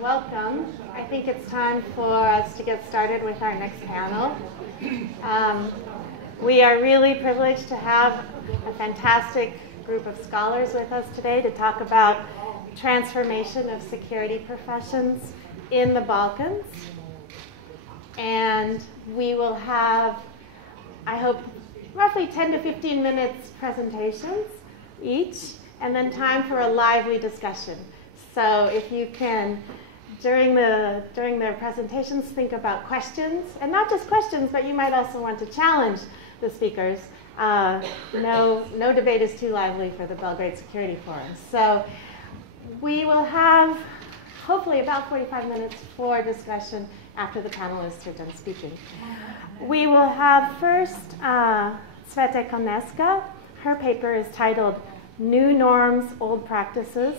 welcome. I think it's time for us to get started with our next panel. We are really privileged to have a fantastic group of scholars with us today to talk about transformation of security professions in the Balkans. And we will have, I hope, roughly 10 to 15 minutes presentations each, and then time for a lively discussion. So if you can, during their presentations, think about questions, and not just questions, but you might also want to challenge the speakers. No debate is too lively for the Belgrade Security Forum. So we will have hopefully about 45 minutes for discussion after the panelists are done speaking. We will have first Sveta Koneska. Her paper is titled New Norms, Old Practices,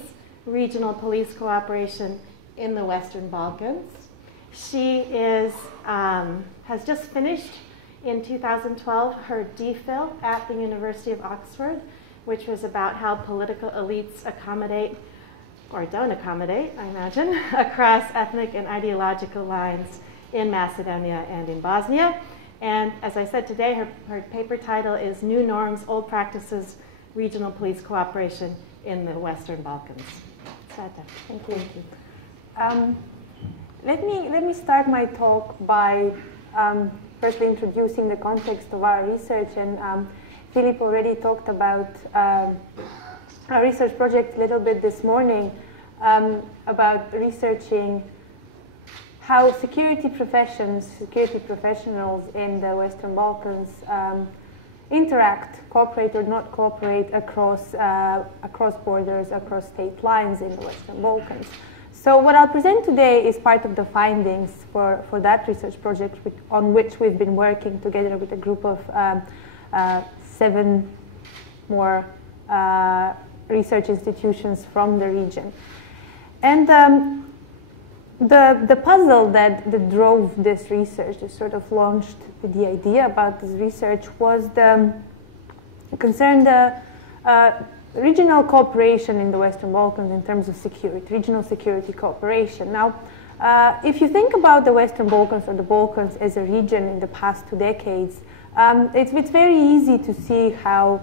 Regional Police Cooperation in the Western Balkans. She is, has just finished in 2012 her DPhil at the University of Oxford, which was about how political elites accommodate, or don't accommodate, I imagine, across ethnic and ideological lines in Macedonia and in Bosnia. And as I said today, her paper title is New Norms, Old Practices, Regional Police Cooperation in the Western Balkans. Sveta, thank you. Let me start my talk by firstly introducing the context of our research. And Philip already talked about our research project a little bit this morning about researching how security professionals in the Western Balkans interact, cooperate or not cooperate across borders, across state lines in the Western Balkans. So what I'll present today is part of the findings for that research project on which we've been working together with a group of 7 more research institutions from the region. And the puzzle that drove this research, that sort of launched the idea about this research, was concerned regional cooperation in the Western Balkans in terms of security, regional security cooperation. Now, if you think about the Western Balkans or the Balkans as a region in the past 2 decades, it's very easy to see how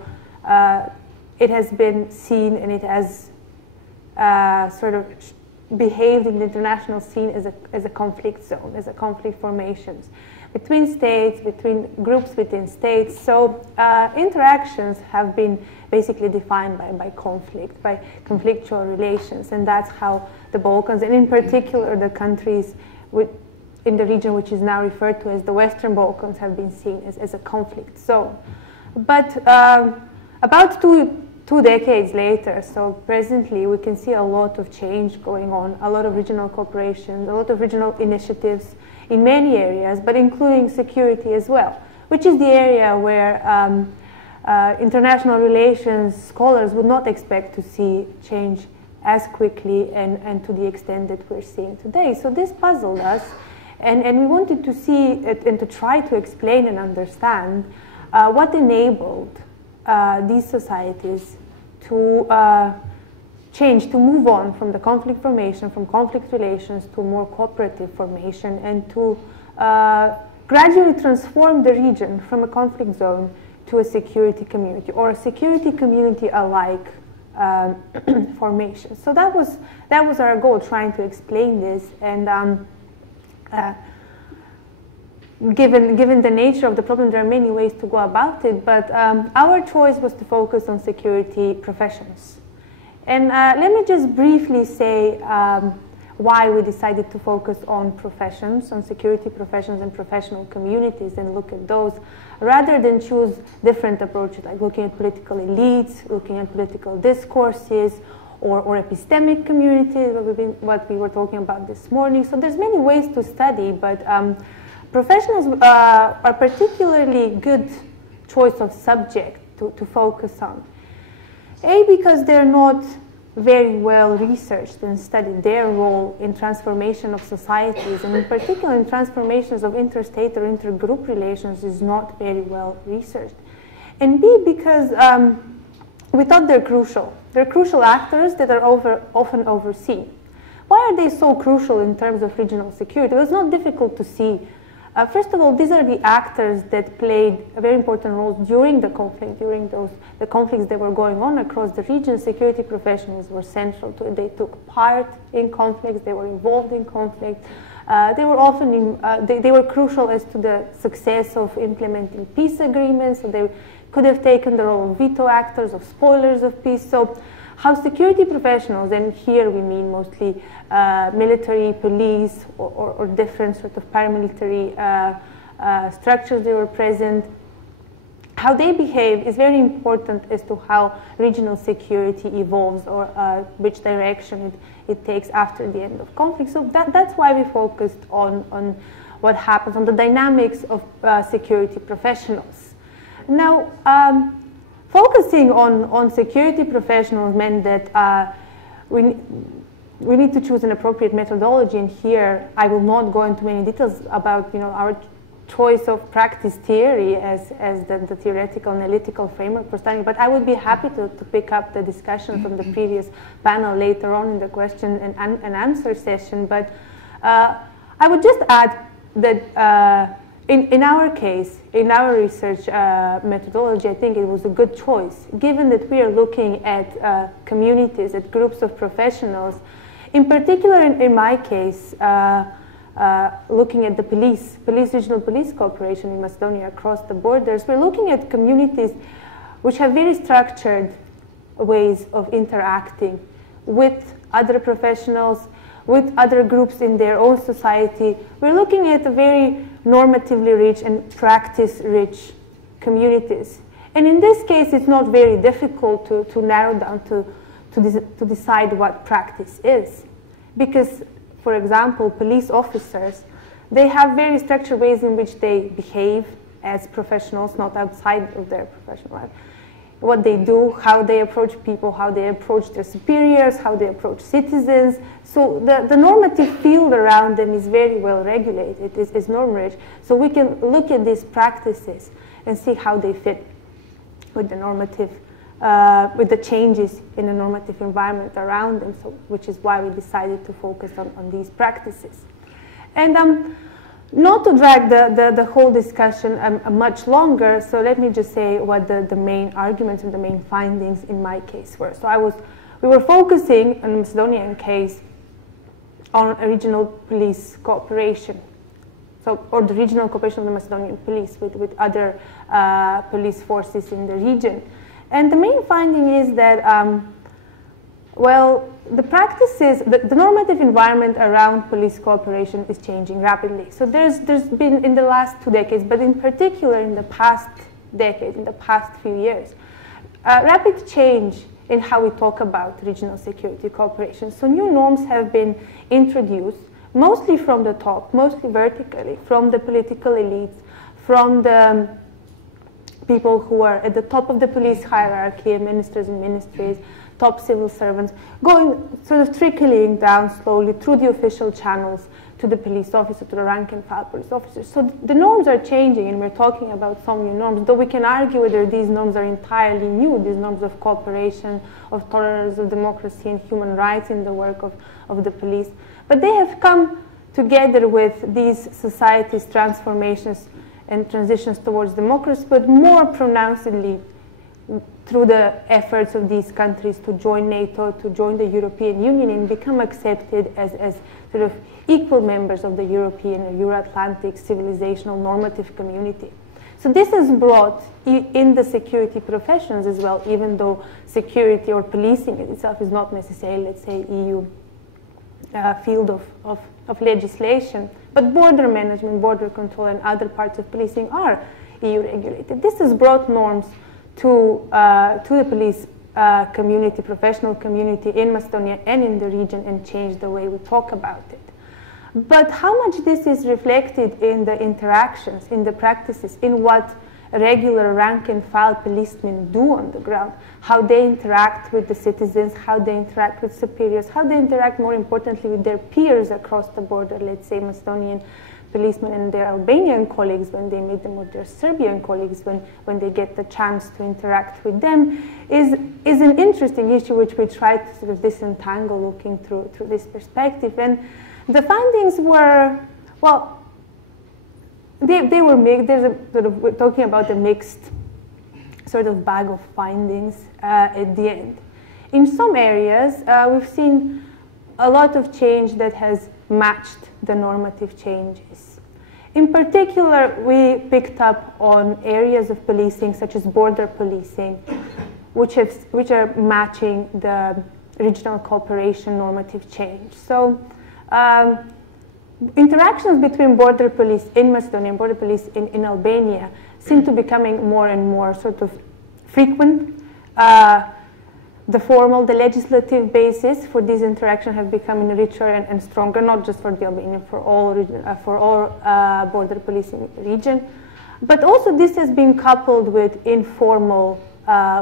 it has been seen and it has sort of behaved in the international scene as a conflict zone, as a conflict formations between states, between groups within states. So interactions have been basically defined by conflict, by conflictual relations, and that's how the Balkans, and in particular the countries in the region which is now referred to as the Western Balkans, have been seen as a conflict zone. But about two decades later, so presently, we can see a lot of change going on, a lot of regional cooperation, a lot of regional initiatives in many areas, but including security as well, which is the area where international relations scholars would not expect to see change as quickly and to the extent that we're seeing today. So this puzzled us, and we wanted to see it and to try to explain and understand what enabled these societies to change, to move on from the conflict formation, from conflict relations to more cooperative formation, and to gradually transform the region from a conflict zone to a security community, or a security community alike formation. So that was our goal, trying to explain this. And given the nature of the problem, there are many ways to go about it, but our choice was to focus on security professions. And let me just briefly say why we decided to focus on professions, on security professions and professional communities, and look at those, rather than choose different approaches, like looking at political elites, looking at political discourses, or epistemic communities, what we were talking about this morning. So there's many ways to study, but professionals are particularly good choice of subject to focus on. Because they're not very well researched and studied. Their role in transformation of societies, and in particular in transformations of interstate or intergroup relations, is not very well researched. And B, because we thought they're crucial. They're crucial actors that are often overseen. Why are they so crucial in terms of regional security? It was not difficult to see. First of all, these are the actors that played a very important role during the conflict, during the conflicts that were going on across the region. Security professionals were central to it. They took part in conflicts. They were involved in conflicts. They were often they were crucial as to the success of implementing peace agreements. So they could have taken the role of veto actors, of spoilers of peace. So how security professionals, and here we mean mostly military, police, or different sort of paramilitary structures that were present, how they behave is very important as to how regional security evolves, or which direction it takes after the end of conflict. So that's why we focused on what happens, on the dynamics of security professionals. Now, focusing on security professionals meant that we need to choose an appropriate methodology, and here I will not go into many details about our choice of practice theory as the theoretical analytical framework for studying, but I would be happy to pick up the discussion from the previous panel later on in the question and answer session. But I would just add that in our case, in our research methodology, I think it was a good choice, given that we are looking at communities, at groups of professionals. In particular, in my case, looking at the regional police cooperation in Macedonia across the borders, we're looking at communities which have very structured ways of interacting with other professionals, with other groups in their own society. We're looking at a very normatively rich and practice-rich communities. And in this case, it's not very difficult to narrow down to decide what practice is. Because, for example, police officers, they have very structured ways in which they behave as professionals, not outside of their professional life. What they do, how they approach people, how they approach their superiors, how they approach citizens. So the normative field around them is very well regulated, is norm-rich. So we can look at these practices and see how they fit with the normative, with the changes in the normative environment around them, so, which is why we decided to focus on these practices. And not to drag the whole discussion much longer, so let me just say what the main arguments and the main findings in my case were. So we were focusing on the Macedonian case on a regional police cooperation, or the regional cooperation of the Macedonian police with other police forces in the region. And the main finding is that, well, the practices, the normative environment around police cooperation is changing rapidly. So there's been, in the last 2 decades, but in particular in the past decade, in the past few years, rapid change in how we talk about regional security cooperation. So new norms have been introduced, mostly from the top, mostly vertically, from the political elites, from the people who are at the top of the police hierarchy, ministers and ministries, top civil servants, going sort of trickling down slowly through the official channels to the police officer, to the rank and file police officers. So the norms are changing, and we're talking about some new norms, though we can argue whether these norms are entirely new, these norms of cooperation, of tolerance, of democracy and human rights in the work of the police. But they have come together with these societies' transformations and transitions towards democracy, but more pronouncedly through the efforts of these countries to join NATO, to join the European Union, and become accepted as sort of equal members of the European or Euro-Atlantic civilizational normative community. So this has brought in the security professions as well, even though security or policing itself is not necessarily, let's say, EU field of legislation, but border management, border control, and other parts of policing are EU regulated. This has brought norms to the police community, professional community in Macedonia and in the region, and changed the way we talk about it. But how much this is reflected in the interactions, in the practices, in what regular rank and file policemen do on the ground, how they interact with the citizens, how they interact with superiors, how they interact, more importantly, with their peers across the border, let's say Macedonian policemen and their Albanian colleagues when they meet them with their Serbian colleagues when they get the chance to interact with them is an interesting issue which we try to sort of disentangle looking through this perspective. And the findings were, well, they were mixed. We're talking about a mixed sort of bag of findings at the end. In some areas, we've seen a lot of change that has matched the normative changes. In particular, we picked up on areas of policing, such as border policing, which are matching the regional cooperation normative change. So interactions between border police in Macedonia and border police in Albania seem to be becoming more and more sort of frequent. The legislative basis for these interactions have become richer and stronger, not just for the Albanian, for all border policing region. But also this has been coupled with informal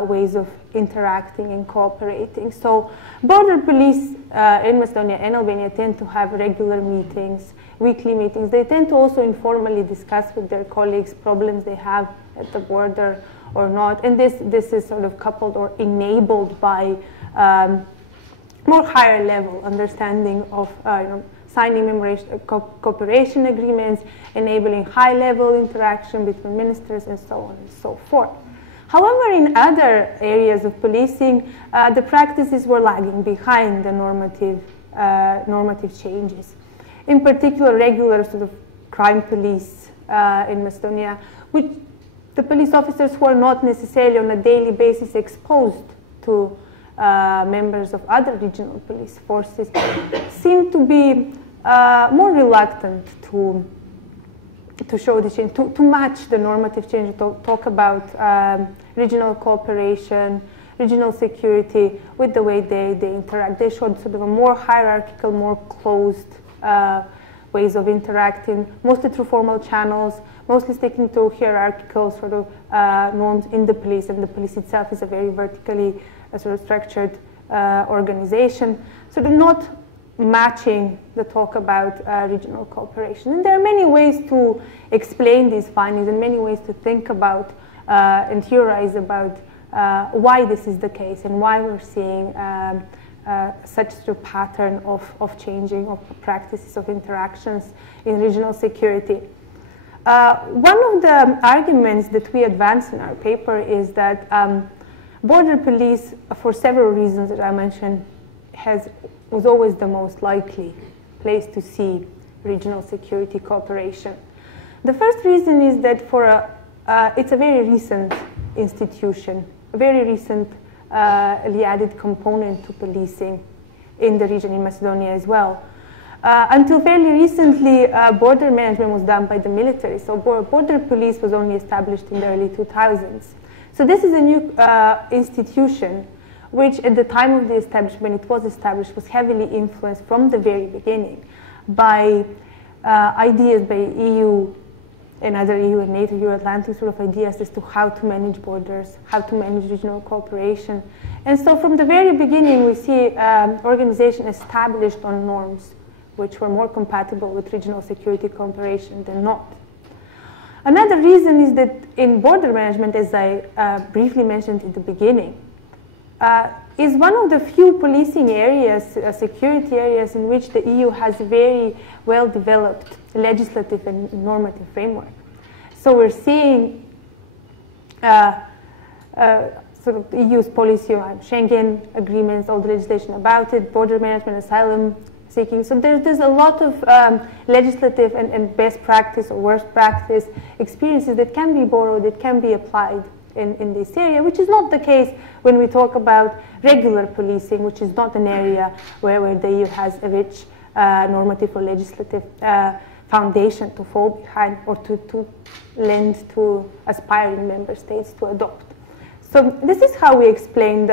ways of interacting and cooperating. So border police in Macedonia and Albania tend to have regular meetings, weekly meetings. They tend to also informally discuss with their colleagues problems they have at the border or not. And this is sort of coupled or enabled by more higher level understanding of signing cooperation agreements, enabling high level interaction between ministers and so on and so forth. However, in other areas of policing, the practices were lagging behind the normative changes. In particular, regular sort of crime police in Macedonia, which the police officers who are not necessarily on a daily basis exposed to members of other regional police forces seem to be more reluctant to show the change, to match the normative change, to talk about regional cooperation, regional security with the way they interact. They showed sort of a more hierarchical, more closed ways of interacting, mostly through formal channels, mostly sticking to hierarchical sort of norms in the police, and the police itself is a very vertically sort of structured organization. So they're not matching the talk about regional cooperation. And there are many ways to explain these findings and many ways to think about and theorize about why this is the case and why we're seeing such a pattern of changing of practices of interactions in regional security. One of the arguments that we advance in our paper is that border police, for several reasons that I mentioned, was always the most likely place to see regional security cooperation. The first reason is that it's a very recent institution, a very recently added component to policing in the region, in Macedonia as well. Until fairly recently, border management was done by the military, so border police was only established in the early 2000s. So this is a new institution which at the time of the establishment, it was established, was heavily influenced from the very beginning by ideas by EU and other EU and NATO, Euro-Atlantic sort of ideas as to how to manage borders, how to manage regional cooperation. And so from the very beginning, we see organization established on norms which were more compatible with regional security cooperation than not. Another reason is that in border management, as I briefly mentioned at the beginning, is one of the few policing areas, security areas, in which the EU has a very well-developed legislative and normative framework. So we're seeing sort of the EU's policy on Schengen agreements, all the legislation about it, border management, asylum seeking. So there's a lot of legislative and best practice or worst practice experiences that can be borrowed, that can be applied in this area, which is not the case when we talk about regular policing, which is not an area where the EU has a rich normative or legislative foundation to fall behind or to lend to aspiring member states to adopt. So this is how we explained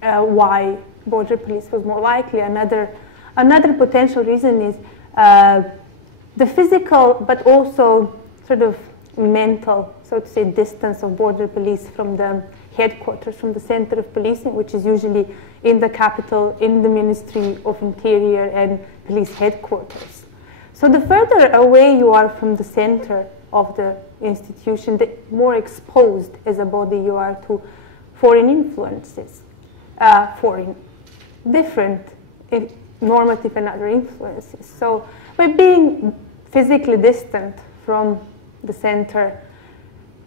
why border police was more likely. Another potential reason is the physical but also sort of mental, so to say, distance of border police from the headquarters, from the center of policing, which is usually in the capital, in the Ministry of Interior and police headquarters. So the further away you are from the center of the institution, the more exposed as a body you are to foreign influences, foreign, different normative and other influences. So by being physically distant from the center,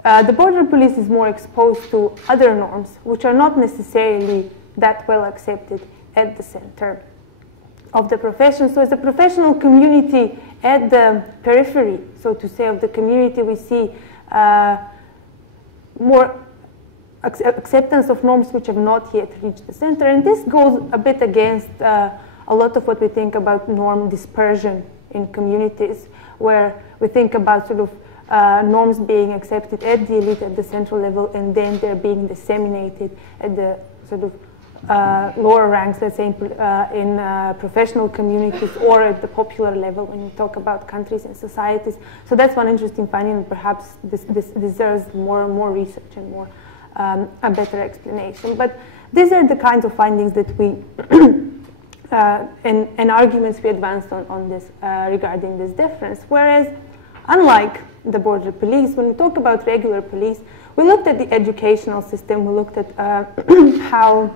the border police is more exposed to other norms, which are not necessarily that well accepted at the center of the profession. So as a professional community at the periphery, so to say, of the community, we see more acceptance of norms which have not yet reached the center. And this goes a bit against a lot of what we think about norm dispersion in communities, where we think about sort of norms being accepted at the elite, at the central level, and then they're being disseminated at the sort of lower ranks, let's say in professional communities or at the popular level when you talk about countries and societies. So that's one interesting finding, and perhaps this deserves more research and more a better explanation. But these are the kinds of findings that we and arguments we advanced on this regarding this difference. Whereas, unlike the border police, when we talk about regular police, we looked at the educational system, we looked at how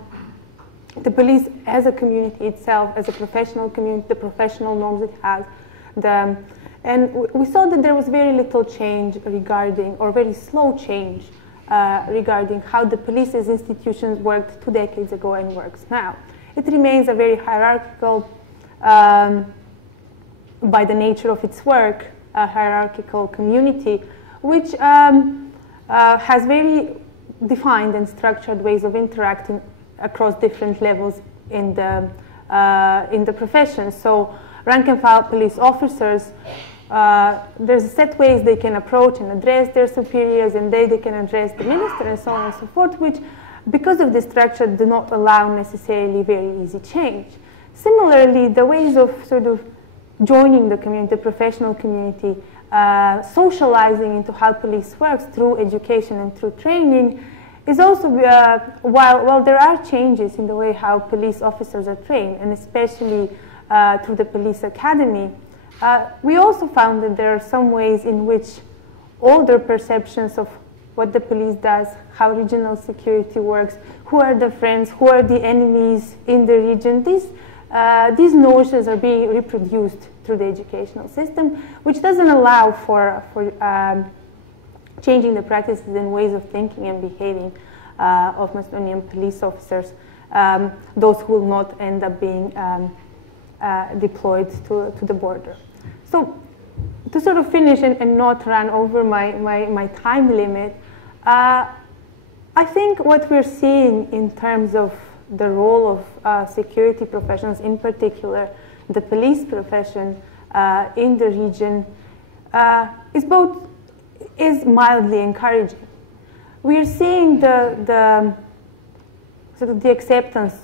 the police as a community itself, as a professional community, the professional norms it has, and we saw that there was very little change regarding, or very slow change regarding how the police as institutions worked 2 decades ago and works now. It remains a very hierarchical, by the nature of its work, a hierarchical community, which has very defined and structured ways of interacting across different levels in the profession. So rank and file police officers, there's a set ways they can approach and address their superiors, and they can address the minister and so on and so forth, which, because of this structure, do not allow necessarily very easy change. Similarly, the ways of sort of joining the community, the professional community, socializing into how police works through education and through training, is also, while there are changes in the way how police officers are trained, and especially through the police academy, we also found that there are some ways in which older perceptions of what the police does, how regional security works, who are the friends, who are the enemies in the region, these notions are being reproduced through the educational system, which doesn't allow for changing the practices and ways of thinking and behaving of Macedonian police officers, those who will not end up being deployed to the border. So to sort of finish and not run over my time limit, I think what we're seeing in terms of the role of security professionals, in particular the police profession in the region, is mildly encouraging. We are seeing the sort of the acceptance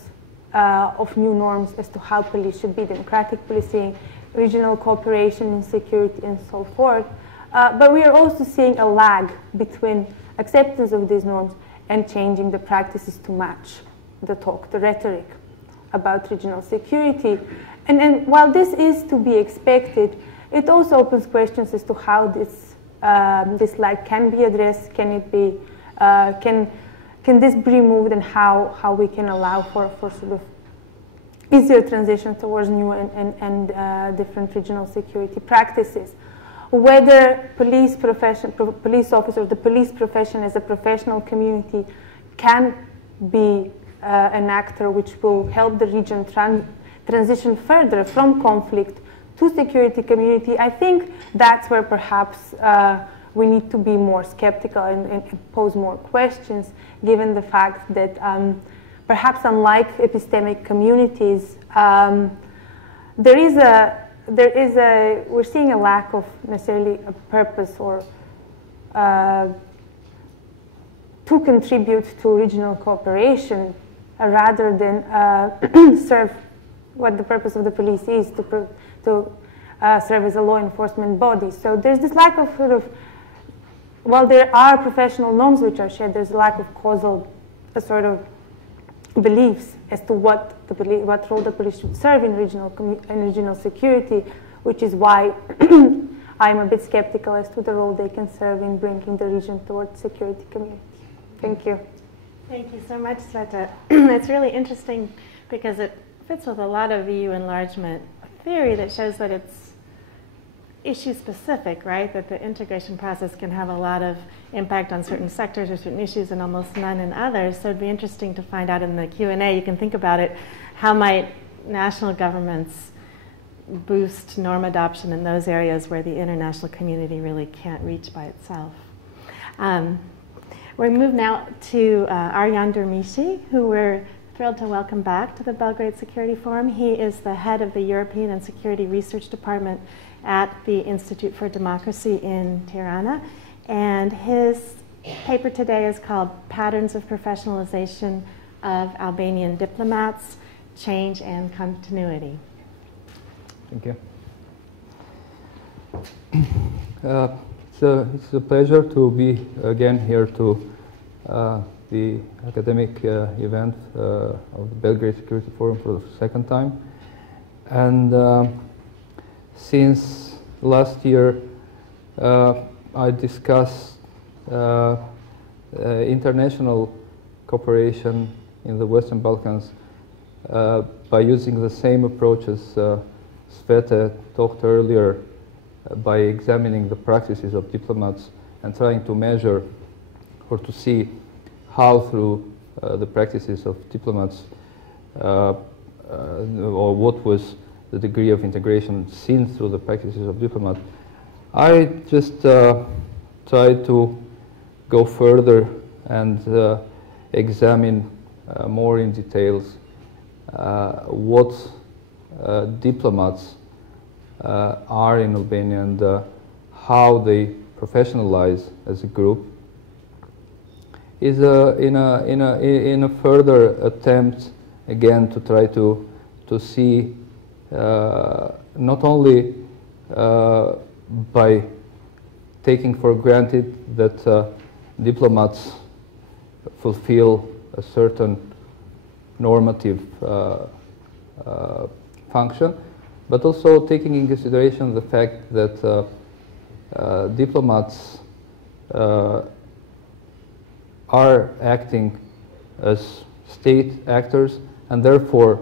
of new norms as to how police should be, democratic policing, regional cooperation in security, and so forth. But we are also seeing a lag between acceptance of these norms and changing the practices to match the talk, the rhetoric about regional security. And while this is to be expected, it also opens questions as to how this lag can be addressed. Can it be? Can this be removed, and how we can allow for sort of easier transition towards new and different regional security practices? Whether police officers, the police profession as a professional community can be an actor which will help the region transition further from conflict to security community. I think that's where perhaps we need to be more skeptical and pose more questions, given the fact that perhaps unlike epistemic communities, we're seeing a lack of necessarily a purpose or to contribute to regional cooperation rather than serve what the purpose of the police is, to serve as a law enforcement body. So there's this lack of sort of, while there are professional norms which are shared, there's a lack of causal sort of beliefs as to what role the police should serve in regional security, which is why I'm a bit skeptical as to the role they can serve in bringing the region towards security community. Thank you. Thank you so much, Sveta. It's really interesting because it fits with a lot of EU enlargement theory that shows that it's issue-specific, right? That the integration process can have a lot of impact on certain sectors or certain issues and almost none in others. So it'd be interesting to find out in the Q&A, you can think about it, how might national governments boost norm adoption in those areas where the international community really can't reach by itself. We move now to Arjan Dermishi, who we're thrilled to welcome back to the Belgrade Security Forum. He is the head of the European and Security Research Department at the Institute for Democracy in Tirana. And his paper today is called Patterns of Professionalization of Albanian Diplomats, Change and Continuity. Thank you. It's a pleasure to be again here to the academic event of the Belgrade Security Forum for the second time. And since last year, I discussed international cooperation in the Western Balkans by using the same approach as Sveta talked earlier, by examining the practices of diplomats and trying to measure or to see how through the practices of diplomats or what was the degree of integration seen through the practices of diplomats. I just tried to go further and examine more in details what diplomats are in Albania and how they professionalize as a group, is in a further attempt again to try to see not only by taking for granted that diplomats fulfill a certain normative function, but also taking in consideration the fact that diplomats are acting as state actors, and therefore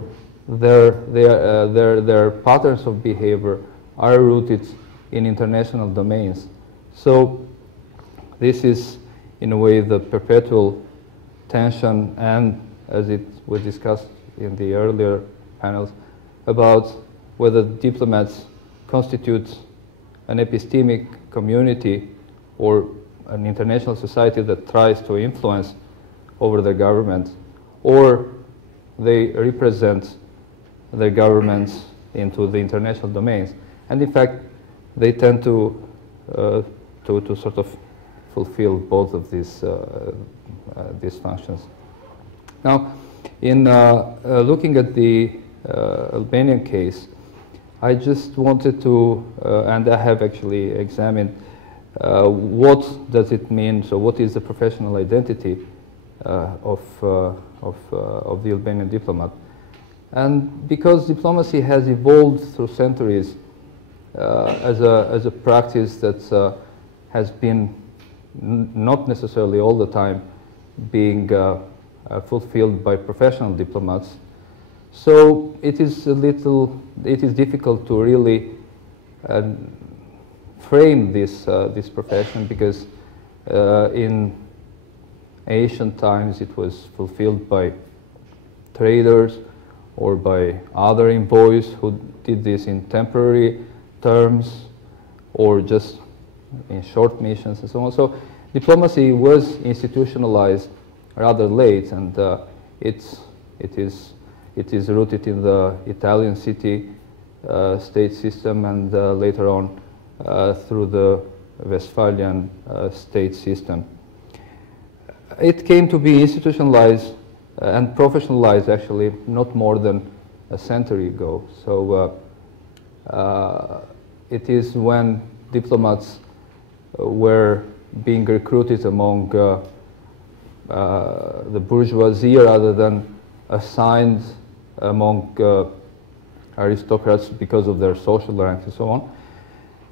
their patterns of behavior are rooted in international domains. So this is, in a way, the perpetual tension, and as it was discussed in the earlier panels, about whether diplomats constitute an epistemic community or an international society that tries to influence over the government, or they represent their governments into the international domains. And in fact, they tend to sort of fulfill both of these functions. Now, in looking at the Albanian case, I just wanted to, and I have actually examined what does it mean, so what is the professional identity of the Albanian diplomat. And because diplomacy has evolved through centuries as a practice that has been not necessarily all the time being fulfilled by professional diplomats, so it is difficult to really frame this profession, because in ancient times it was fulfilled by traders or by other envoys who did this in temporary terms or just in short missions and so on. So diplomacy was institutionalized rather late, and it is rooted in the Italian city state system, and later on through the Westphalian state system. It came to be institutionalized and professionalized actually not more than a century ago. So it is when diplomats were being recruited among the bourgeoisie rather than assigned among aristocrats because of their social rank and so on.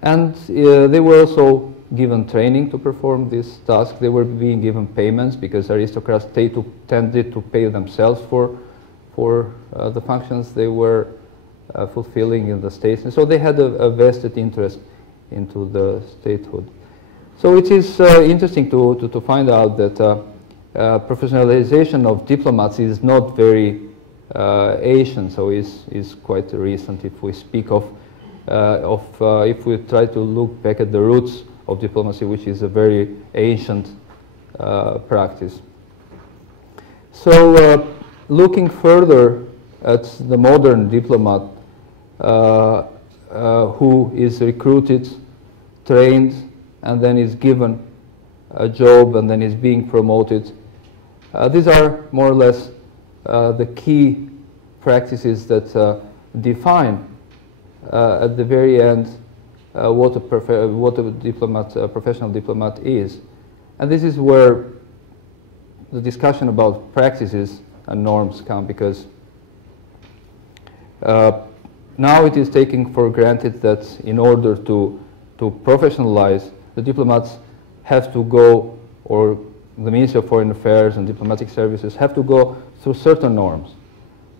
And they were also given training to perform this task. They were being given payments because aristocrats tended to pay themselves for the functions they were fulfilling in the states. And so they had a vested interest into the statehood. So it is interesting to find out that professionalization of diplomats is not very ancient, so is quite recent. If we speak if we try to look back at the roots of diplomacy, which is a very ancient practice. So looking further at the modern diplomat who is recruited, trained, and then is given a job and then is being promoted. These are more or less the key practices that define at the very end what a professional diplomat is. And this is where the discussion about practices and norms come, because now it is taken for granted that in order to professionalize, the diplomats have to go, or the Ministry of Foreign Affairs and diplomatic services have to go through certain norms.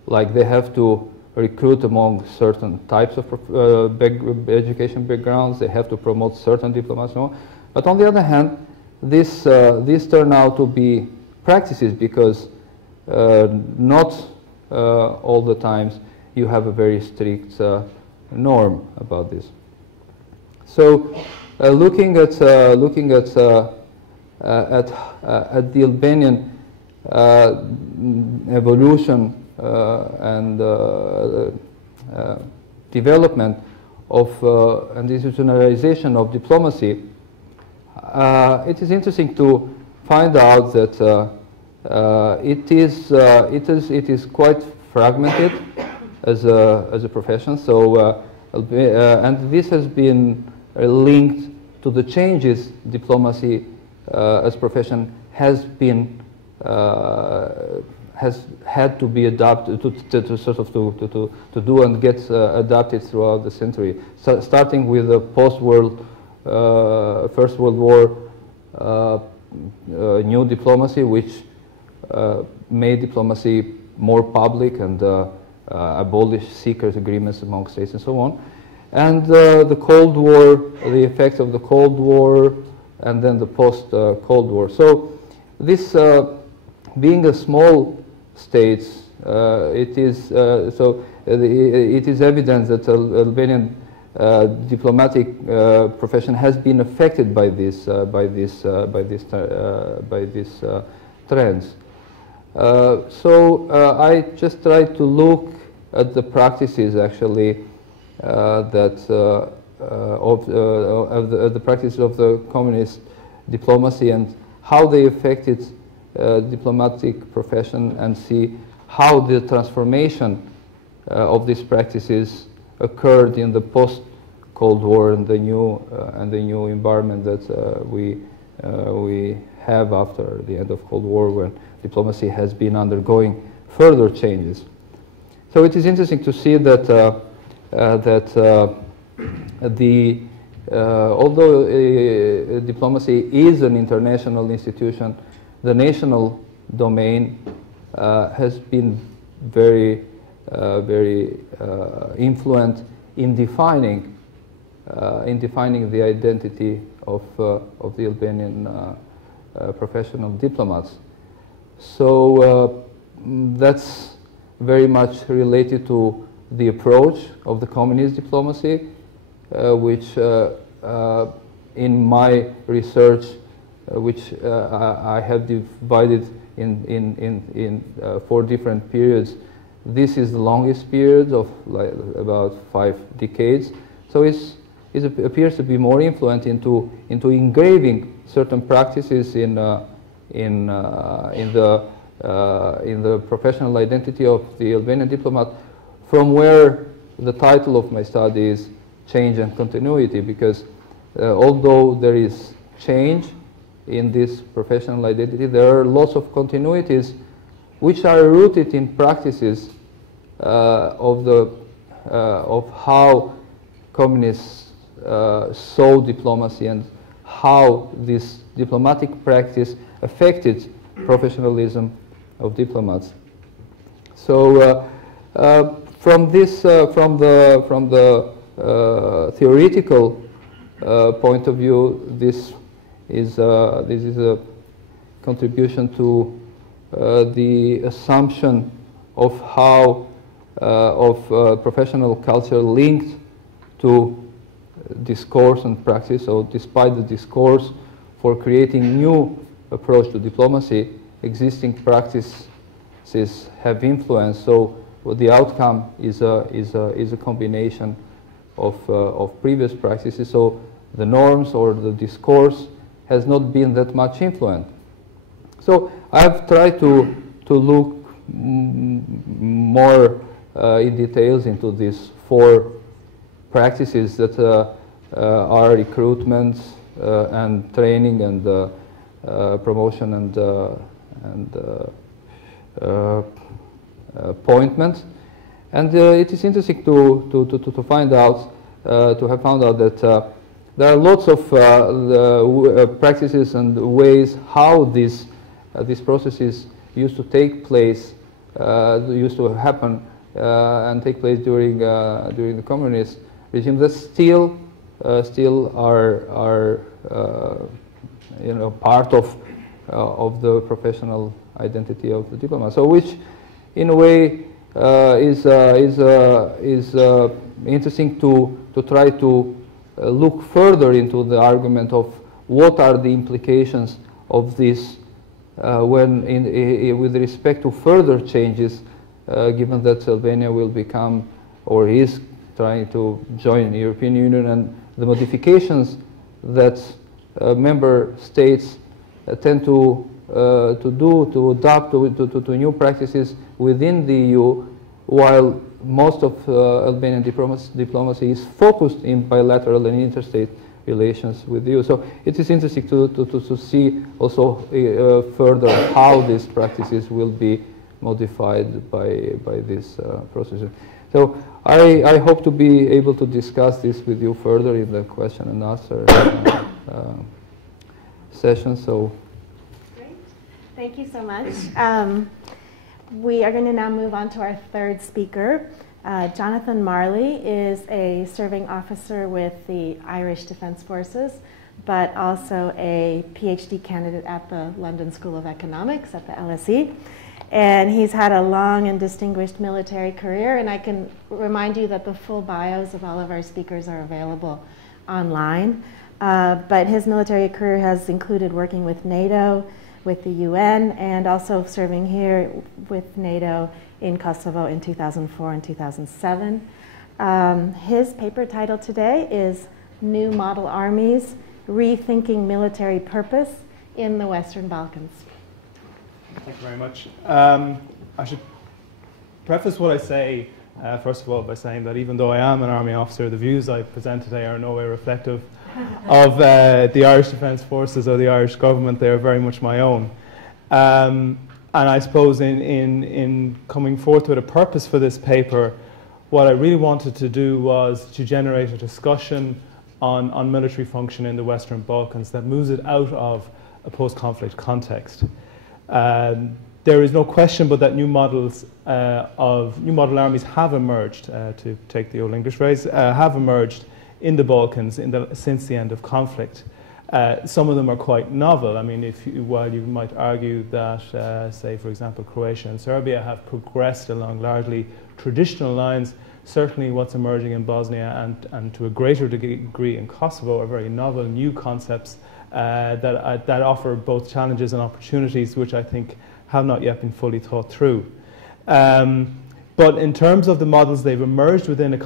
Like they have to recruit among certain types of education backgrounds, they have to promote certain diplomats. No? But on the other hand, these turn out to be practices because not all the times you have a very strict norm about this. So looking at the Albanian evolution and development of and institutionalization of diplomacy, it is interesting to find out that it is quite fragmented as a profession. So and this has been linked to the changes diplomacy as profession has had to be adapted to do and get adapted throughout the century. So starting with the First World War new diplomacy, which made diplomacy more public and abolished secret agreements among states and so on. And the Cold War, the effects of the Cold War, and then the post-Cold War. So this, being a small state, it is evident that the Albanian diplomatic profession has been affected by these trends. So I just tried to look at the practices actually the practices of the communist diplomacy and how they affected diplomatic profession, and see how the transformation of these practices occurred in the post-Cold War and the new environment that we have after the end of Cold War, when diplomacy has been undergoing further changes. So it is interesting to see that although diplomacy is an international institution, the national domain has been very influent in defining the identity of the Albanian profession of diplomats. So that's very much related to the approach of the communist diplomacy, which in my research, which I have divided in 4 different periods. This is the longest period of about 5 decades. So it appears to be more influent into engraving certain practices in the professional identity of the Albanian diplomat, from where the title of my study is Change and Continuity, because although there is change in this professional identity, there are lots of continuities which are rooted in practices of the of how communists saw diplomacy and how this diplomatic practice affected professionalism of diplomats. So from the theoretical point of view, this is a contribution to the assumption of how professional culture linked to discourse and practice. So despite the discourse for creating new approach to diplomacy, existing practices have influence. So the outcome is a combination of previous practices. So the norms or the discourse has not been that much influenced. So I've tried to look more in details into these 4 practices that are recruitment and training and promotion and appointment. And it is interesting to find out, to have found out that there are lots of practices and ways how these processes used to take place, used to happen and take place during the communist regime that still are part of the professional identity of the diplomat. So which in a way is interesting to try to look further into the argument of what are the implications of this with respect to further changes, given that Albania will become or is trying to join the European Union, and the modifications that member states tend to adapt to new practices within the EU, while most of Albanian diplomacy is focused in bilateral and interstate relations with the EU. So it is interesting to see also further how these practices will be modified by this process. So I hope to be able to discuss this with you further in the question and answer session. So. Great. Thank you so much. We are going to now move on to our 3rd speaker. Jonathan Marley is a serving officer with the Irish Defence Forces, but also a PhD candidate at the London School of Economics at the LSE. And he's had a long and distinguished military career, and I can remind you that the full bios of all of our speakers are available online. But his military career has included working with NATO, with the UN, and also serving here with NATO in Kosovo in 2004 and 2007. His paper title today is New Model Armies, Rethinking Military Purpose in the Western Balkans. Thank you very much. I should preface what I say, first of all, by saying that even though I am an Army officer, the views I present today are in no way reflective of the Irish Defence Forces or the Irish government. They are very much my own. And I suppose in coming forth with a purpose for this paper, what I really wanted to do was to generate a discussion on military function in the Western Balkans that moves it out of a post-conflict context. There is no question but that new model armies have emerged, to take the old English phrase, have emerged in the Balkans since the end of conflict. Some of them are quite novel. I mean, while you might argue that, say, for example, Croatia and Serbia have progressed along largely traditional lines, certainly what's emerging in Bosnia and to a greater degree in Kosovo are very novel new concepts that offer both challenges and opportunities, which I think have not yet been fully thought through. But in terms of the models, they've emerged within a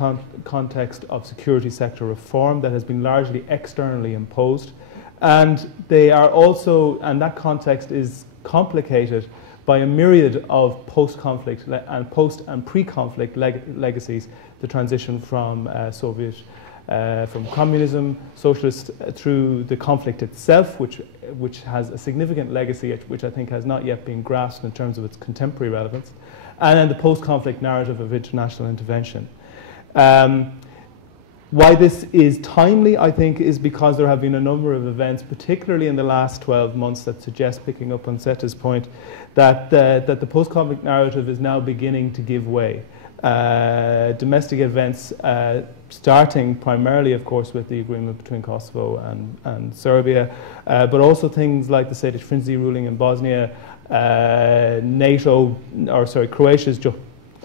context of security sector reform that has been largely externally imposed. And they are also, and that context is complicated by a myriad of post-conflict and post and pre-conflict legacies, the transition from from communism, socialist, through the conflict itself, which has a significant legacy, which I think has not yet been grasped in terms of its contemporary relevance, and then the post-conflict narrative of international intervention. Why this is timely, I think, is because there have been a number of events, particularly in the last 12 months, that suggest, picking up on Seta's point, that the post-conflict narrative is now beginning to give way. Domestic events, starting primarily, of course, with the agreement between Kosovo and Serbia, but also things like the Sejdić-Finci ruling in Bosnia, Croatia's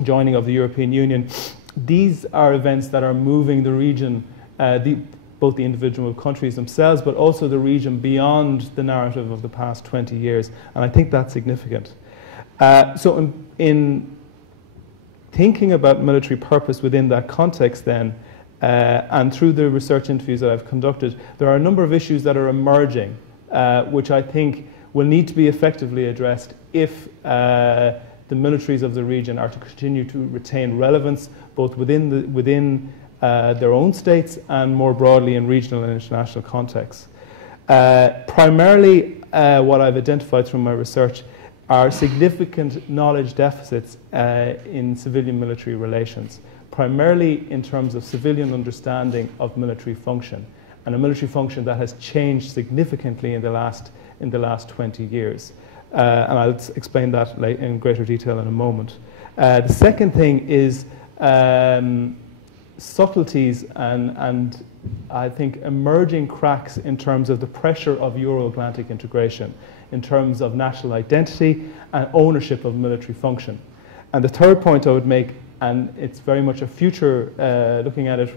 joining of the European Union. These are events that are moving the region, both the individual countries themselves, but also the region beyond the narrative of the past 20 years. And I think that's significant. So in thinking about military purpose within that context then, and through the research interviews that I've conducted, there are a number of issues that are emerging, which I think will need to be effectively addressed if the militaries of the region are to continue to retain relevance both within their own states and more broadly in regional and international contexts. Primarily, what I've identified through my research are significant knowledge deficits in civilian-military relations, primarily in terms of civilian understanding of military function, and a military function that has changed significantly in the last 20 years. And I'll explain that in greater detail in a moment. The second thing is subtleties and I think emerging cracks in terms of the pressure of Euro-Atlantic integration, in terms of national identity and ownership of military function. And the third point I would make, and it's very much a future, looking at it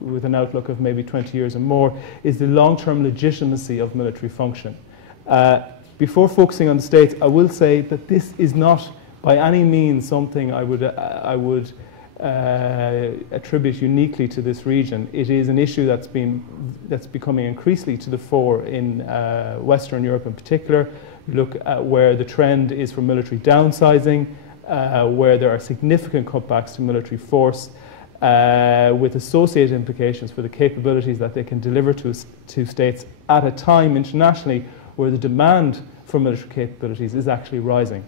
with an outlook of maybe 20 years or more, is the long-term legitimacy of military function. Before focusing on the states, I will say that this is not by any means something I would attribute uniquely to this region. It is an issue that's becoming increasingly to the fore in Western Europe in particular. You look at where the trend is for military downsizing, where there are significant cutbacks to military force, with associated implications for the capabilities that they can deliver to states at a time internationally where the demand for military capabilities is actually rising.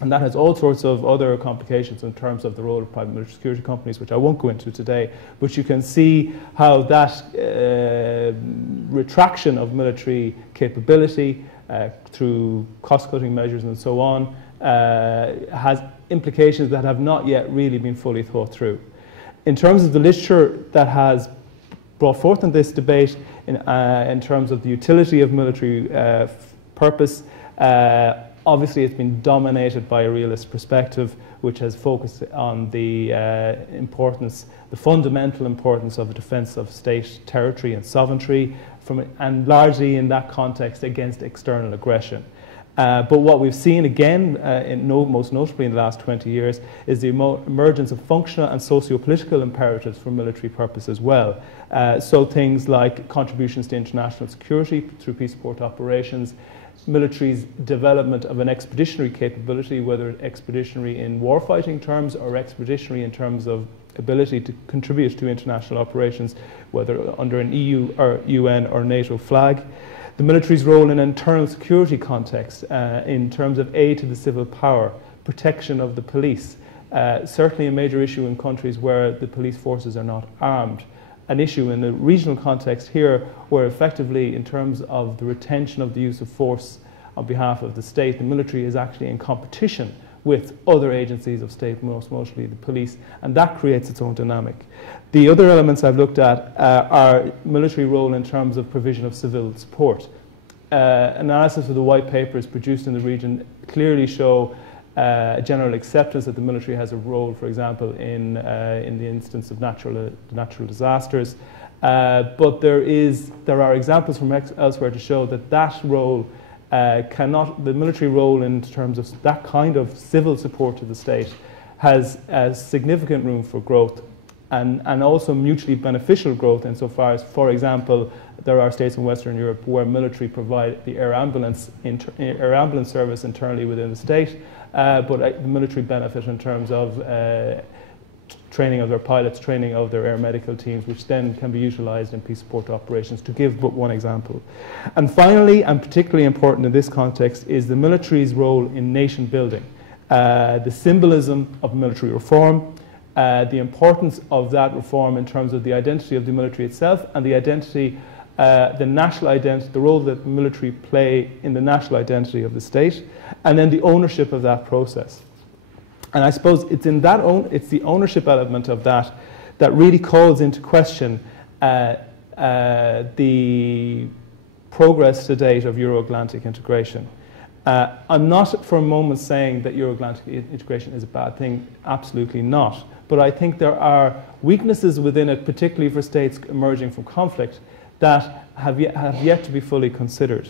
And that has all sorts of other complications in terms of the role of private military security companies, which I won't go into today. But you can see how that retraction of military capability through cost-cutting measures and so on has implications that have not yet really been fully thought through. In terms of the literature that has brought forth in this debate, in terms of the utility of military purpose, obviously it's been dominated by a realist perspective, which has focused on the fundamental importance of the defence of state territory and sovereignty, and largely in that context against external aggression. But what we've seen again, most notably in the last 20 years, is the emergence of functional and socio-political imperatives for military purpose as well. So things like contributions to international security through peace support operations, military's development of an expeditionary capability, whether expeditionary in warfighting terms or expeditionary in terms of ability to contribute to international operations, whether under an EU or UN or NATO flag. The military's role in internal security context in terms of aid to the civil power, protection of the police, certainly a major issue in countries where the police forces are not armed. An issue in the regional context here where effectively in terms of the retention of the use of force on behalf of the state, the military is actually in competition with other agencies of state, most mostly the police, and that creates its own dynamic. The other elements I've looked at are military role in terms of provision of civil support. Analysis of the white papers produced in the region clearly show a general acceptance that the military has a role, for example, in the instance of natural disasters. But there are examples from elsewhere to show that that role the military role in terms of that kind of civil support to the state has significant room for growth and also mutually beneficial growth insofar as, for example, there are states in Western Europe where military provide the air ambulance service internally within the state, but the military benefit in terms of training of their pilots, training of their air medical teams, which then can be utilised in peace support operations, to give but one example. And finally, and particularly important in this context, is the military's role in nation building. The symbolism of military reform, the importance of that reform in terms of the identity of the military itself and the identity, the national identity, the role that the military play in the national identity of the state, and then the ownership of that process. And I suppose it's in that it's the ownership element of that that really calls into question the progress to date of Euro-Atlantic integration. I'm not for a moment saying that Euro-Atlantic integration is a bad thing, absolutely not. But I think there are weaknesses within it, particularly for states emerging from conflict, that have yet to be fully considered.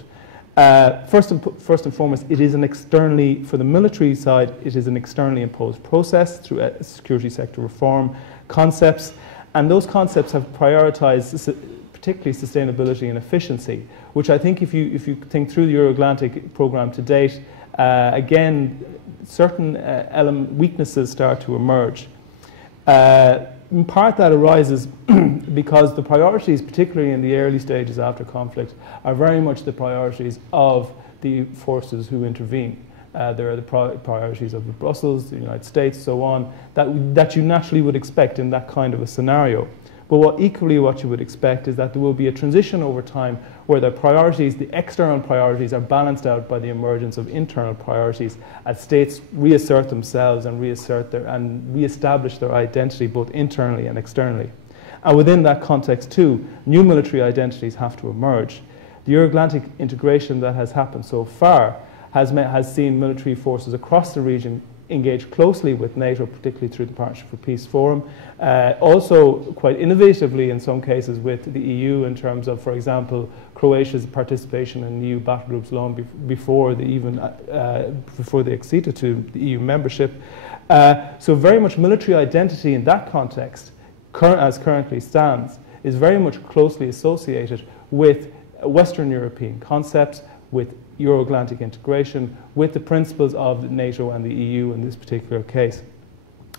First and foremost, it is an externally, for the military side, it is an externally imposed process through security sector reform concepts, and those concepts have prioritized particularly sustainability and efficiency, which I think if you think through the Euro-Atlantic program to date, again, certain weaknesses start to emerge. In part that arises because the priorities, particularly in the early stages after conflict, are very much the priorities of the forces who intervene. There are the priorities of Brussels, the United States, so on, that you naturally would expect in that kind of a scenario. But equally what you would expect is that there will be a transition over time where the priorities, the external priorities, are balanced out by the emergence of internal priorities as states reassert themselves and reestablish their identity both internally and externally. And within that context too, new military identities have to emerge. The Euro-Atlantic integration that has happened so far has seen military forces across the region engage closely with NATO, particularly through the Partnership for Peace Forum. Also quite innovatively in some cases with the EU in terms of, for example, Croatia's participation in EU battle groups long before they acceded to the EU membership. So very much military identity in that context, as currently stands, is very much closely associated with Western European concepts, with Euro-Atlantic integration, with the principles of NATO and the EU in this particular case.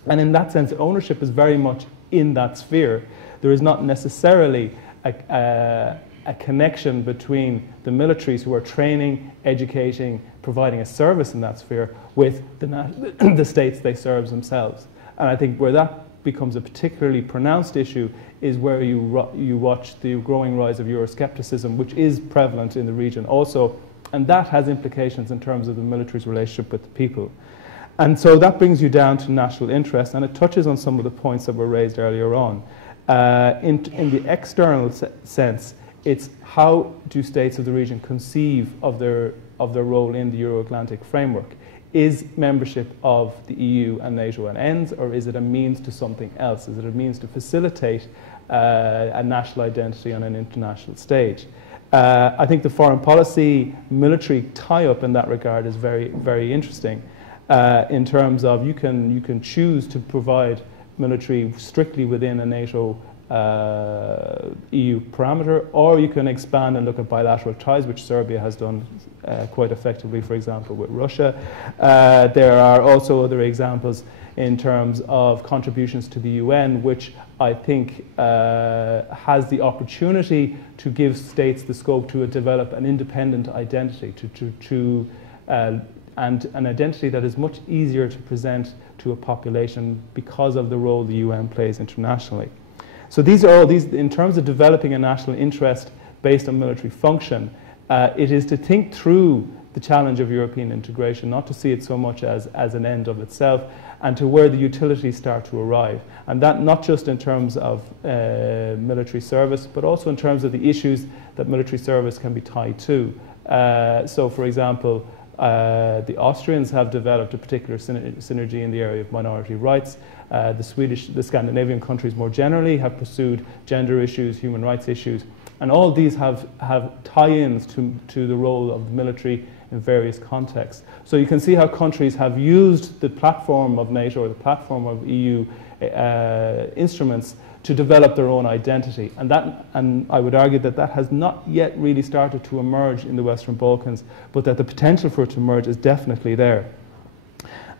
And in that sense, ownership is very much in that sphere. There is not necessarily a connection between the militaries who are training, educating, providing a service in that sphere with the states they serve themselves. And I think where that becomes a particularly pronounced issue is where you watch the growing rise of Euroscepticism, which is prevalent in the region also, and that has implications in terms of the military's relationship with the people. And so that brings you down to national interest, and it touches on some of the points that were raised earlier on. In the external sense, it's how do states of the region conceive of their role in the Euro-Atlantic framework? Is membership of the EU and NATO an ends, or is it a means to something else? Is it a means to facilitate a national identity on an international stage? I think the foreign policy military tie-up in that regard is very, very interesting in terms of you can choose to provide military strictly within a NATO EU parameter, or you can expand and look at bilateral ties, which Serbia has done quite effectively, for example, with Russia. There are also other examples in terms of contributions to the UN, which I think has the opportunity to give states the scope to develop an independent identity, and an identity that is much easier to present to a population because of the role the UN plays internationally. So these are all in terms of developing a national interest based on military function. It is to think through the challenge of European integration, not to see it so much as an end of itself, and to where the utilities start to arrive. And that not just in terms of military service, but also in terms of the issues that military service can be tied to. So, for example, the Austrians have developed a particular synergy in the area of minority rights. The Scandinavian countries more generally have pursued gender issues, human rights issues, and all these have tie-ins to the role of the military in various contexts. So you can see how countries have used the platform of NATO or the platform of EU instruments to develop their own identity. And I would argue that has not yet really started to emerge in the Western Balkans, but that the potential for it to emerge is definitely there.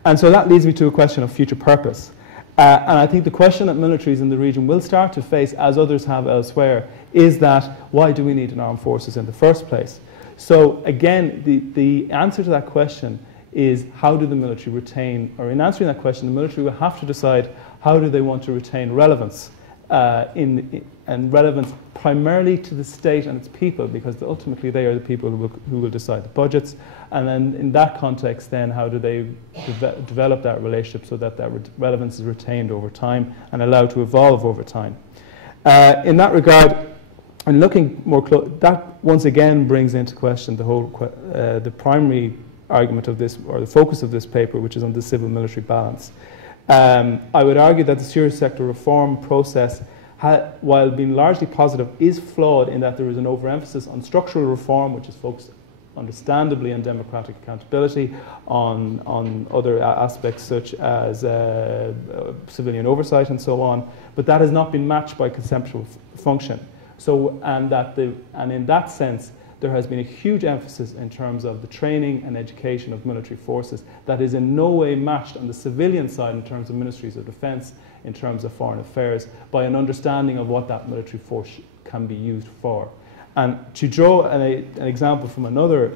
And so that leads me to a question of future purpose. And I think the question that militaries in the region will start to face, as others have elsewhere, is that why do we need an armed forces in the first place? So again, the answer to that question is how do the military retain, or in answering that question, the military will have to decide how do they want to retain relevance, and relevance primarily to the state and its people, because ultimately they are the people who will decide the budgets. And then in that context, then how do they develop that relationship so that that relevance is retained over time and allowed to evolve over time. In that regard, and looking more close, that once again brings into question the whole the primary argument of this, or the focus of this paper, which is on the civil-military balance. I would argue that the security sector reform process, while being largely positive, is flawed in that there is an overemphasis on structural reform, which is focused understandably on democratic accountability, on other aspects such as civilian oversight and so on, but that has not been matched by conceptual function. So, and in that sense, there has been a huge emphasis in terms of the training and education of military forces that is in no way matched on the civilian side in terms of ministries of defence, in terms of foreign affairs, by an understanding of what that military force can be used for. And to draw an example from another,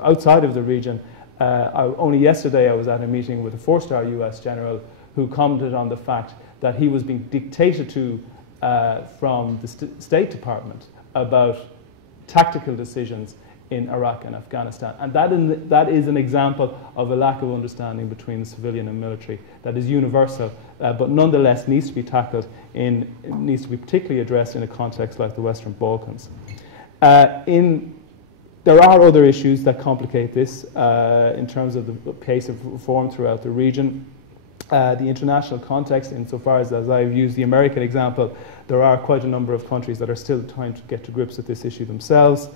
outside of the region, only yesterday I was at a meeting with a 4-star US general who commented on the fact that he was being dictated to from the State Department about tactical decisions in Iraq and Afghanistan. And that is an example of a lack of understanding between the civilian and military that is universal, but nonetheless needs to be tackled, needs to be particularly addressed in a context like the Western Balkans. There are other issues that complicate this in terms of the pace of reform throughout the region. The international context, insofar as I've used the American example, there are quite a number of countries that are still trying to get to grips with this issue themselves.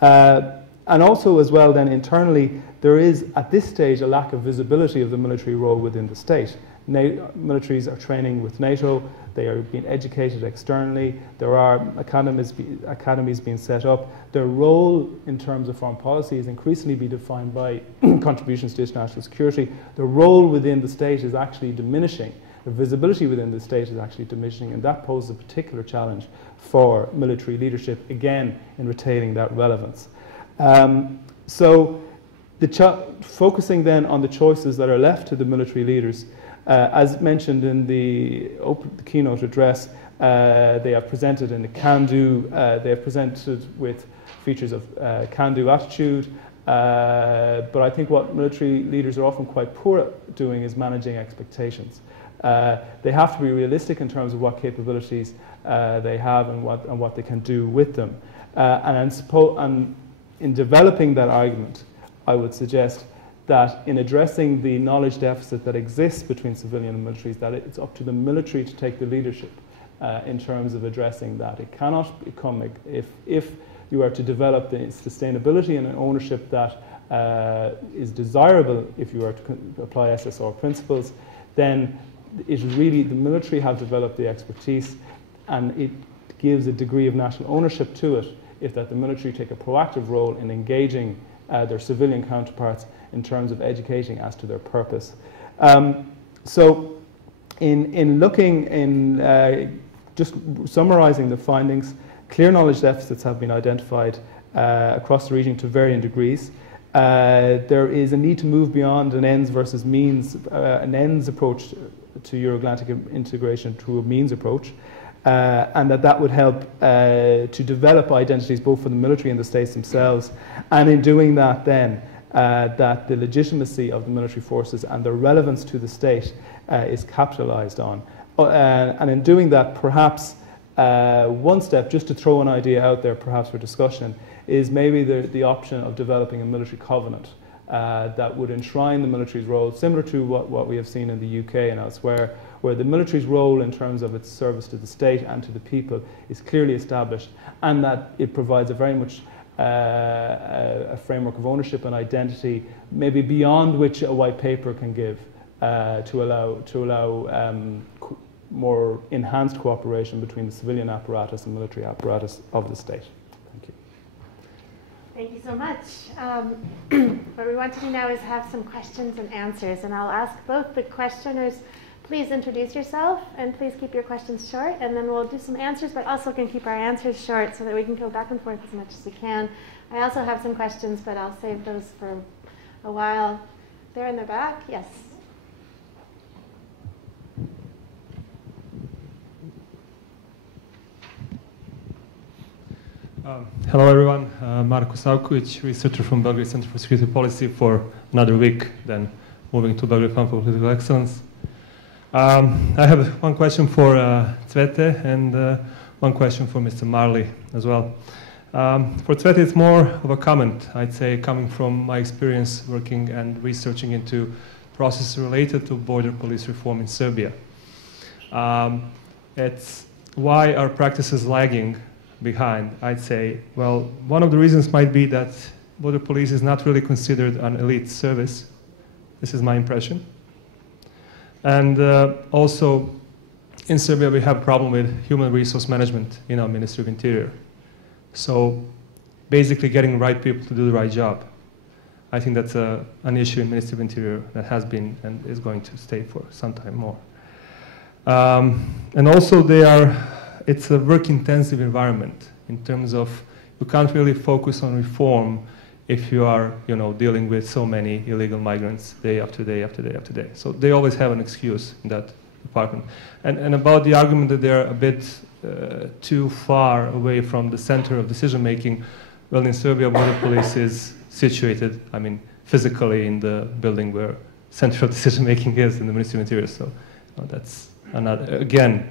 And also as well then internally, there is at this stage a lack of visibility of the military role within the state. Militaries are training with NATO, they are being educated externally, there are academies being set up. Their role in terms of foreign policy is increasingly be defined by contributions to international security. The role within the state is actually diminishing. The visibility within the state is actually diminishing, and that poses a particular challenge for military leadership, again, in retaining that relevance. So focusing then on the choices that are left to the military leaders, as mentioned in the keynote address, they have presented in the can-do, they have presented with features of can-do attitude, but I think what military leaders are often quite poor at doing is managing expectations. They have to be realistic in terms of what capabilities they have and what they can do with them. And in developing that argument, I would suggest that in addressing the knowledge deficit that exists between civilian and militaries, that it's up to the military to take the leadership in terms of addressing that. It cannot become, if you are to develop the sustainability and an ownership that is desirable if you are to apply SSR principles, then it really, the military have developed the expertise, and it gives a degree of national ownership to it if that the military take a proactive role in engaging their civilian counterparts in terms of educating as to their purpose. So in looking, just summarizing the findings, clear knowledge deficits have been identified across the region to varying degrees. There is a need to move beyond an ends versus means, an ends approach to Euro-Atlantic integration to a means approach, and that would help to develop identities both for the military and the states themselves, and in doing that then, that the legitimacy of the military forces and their relevance to the state is capitalized on. And in doing that, perhaps one step, just to throw an idea out there perhaps for discussion, is maybe the option of developing a military covenant that would enshrine the military's role, similar to what we have seen in the UK and elsewhere, where the military's role in terms of its service to the state and to the people is clearly established, and that it provides a very much a framework of ownership and identity, maybe beyond which a white paper can give, to allow more enhanced cooperation between the civilian apparatus and military apparatus of the state. Thank you. Thank you so much. What we want to do now is have some questions and answers, and I'll ask both the questioners, please introduce yourself and please keep your questions short, and then we'll do some answers, but also can keep our answers short so that we can go back and forth as much as we can. I also have some questions, but I'll save those for a while. There in the back, yes. Hello everyone, Marko Savkovic, researcher from Belgrade Center for Security Policy for another week, then moving to Belgrade Fund for Political Excellence. I have one question for Cvete and one question for Mr. Marley as well. For Cvete, it's more of a comment, I'd say, coming from my experience working and researching into processes related to border police reform in Serbia. It's why our practice is lagging behind, I'd say. Well, one of the reasons might be that border police is not really considered an elite service. This is my impression. And also, in Serbia, we have a problem with human resource management in our Ministry of Interior. So basically getting the right people to do the right job. I think that's an issue in Ministry of Interior that has been and is going to stay for some time more. And also it's a work-intensive environment in terms of you can't really focus on reform if you are, dealing with so many illegal migrants day after day after day after day. So they always have an excuse in that department. And about the argument that they're a bit too far away from the center of decision-making, well, in Serbia, border police is situated, physically in the building where central decision-making is in the Ministry of Interior. So that's another, again,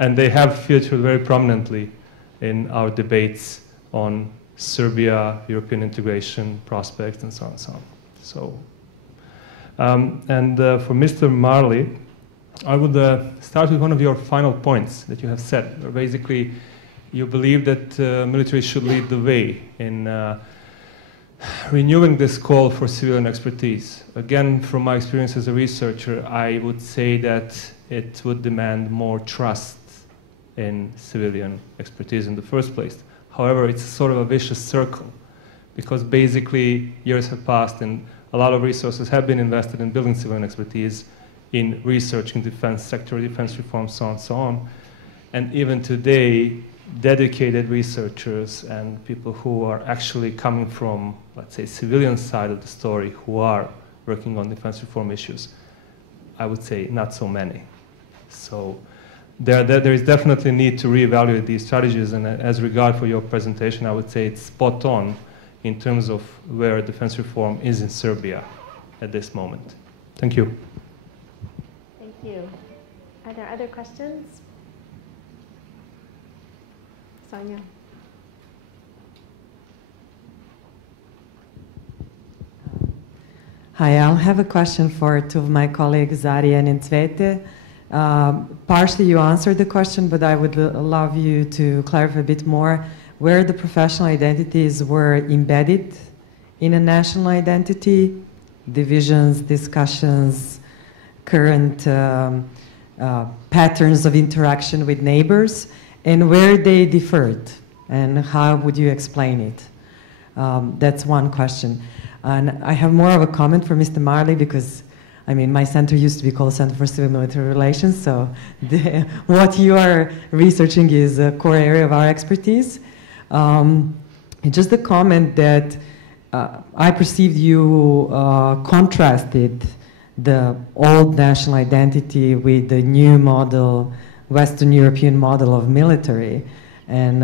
and they have featured very prominently in our debates on Serbia, European integration prospects, and so on and so on. So, for Mr. Marley, I would start with one of your final points that you have said. Where basically, you believe that military should lead the way in renewing this call for civilian expertise. Again, from my experience as a researcher, I would say that it would demand more trust in civilian expertise in the first place. However, it's sort of a vicious circle because basically years have passed and a lot of resources have been invested in building civilian expertise, in research in defense sector, defense reform, so on and so on. And even today, dedicated researchers and people who are actually coming from, let's say, civilian side of the story who are working on defense reform issues, I would say not so many. So there is definitely a need to reevaluate these strategies, and as regard for your presentation, I would say it's spot on in terms of where defense reform is in Serbia at this moment. Thank you. Thank you. Are there other questions? Sonia. Hi, I'll have a question for two of my colleagues, Arjen and Cvete. Partially you answered the question, but I would love you to clarify a bit more where the professional identities were embedded in a national identity, divisions, discussions, current patterns of interaction with neighbors, and where they differed, and how would you explain it? That's one question. And I have more of a comment for Mr. Marley because, my center used to be called Center for Civil Military Relations, so what you are researching is a core area of our expertise. Just a comment that I perceived you contrasted the old national identity with the new model, Western European model of military. And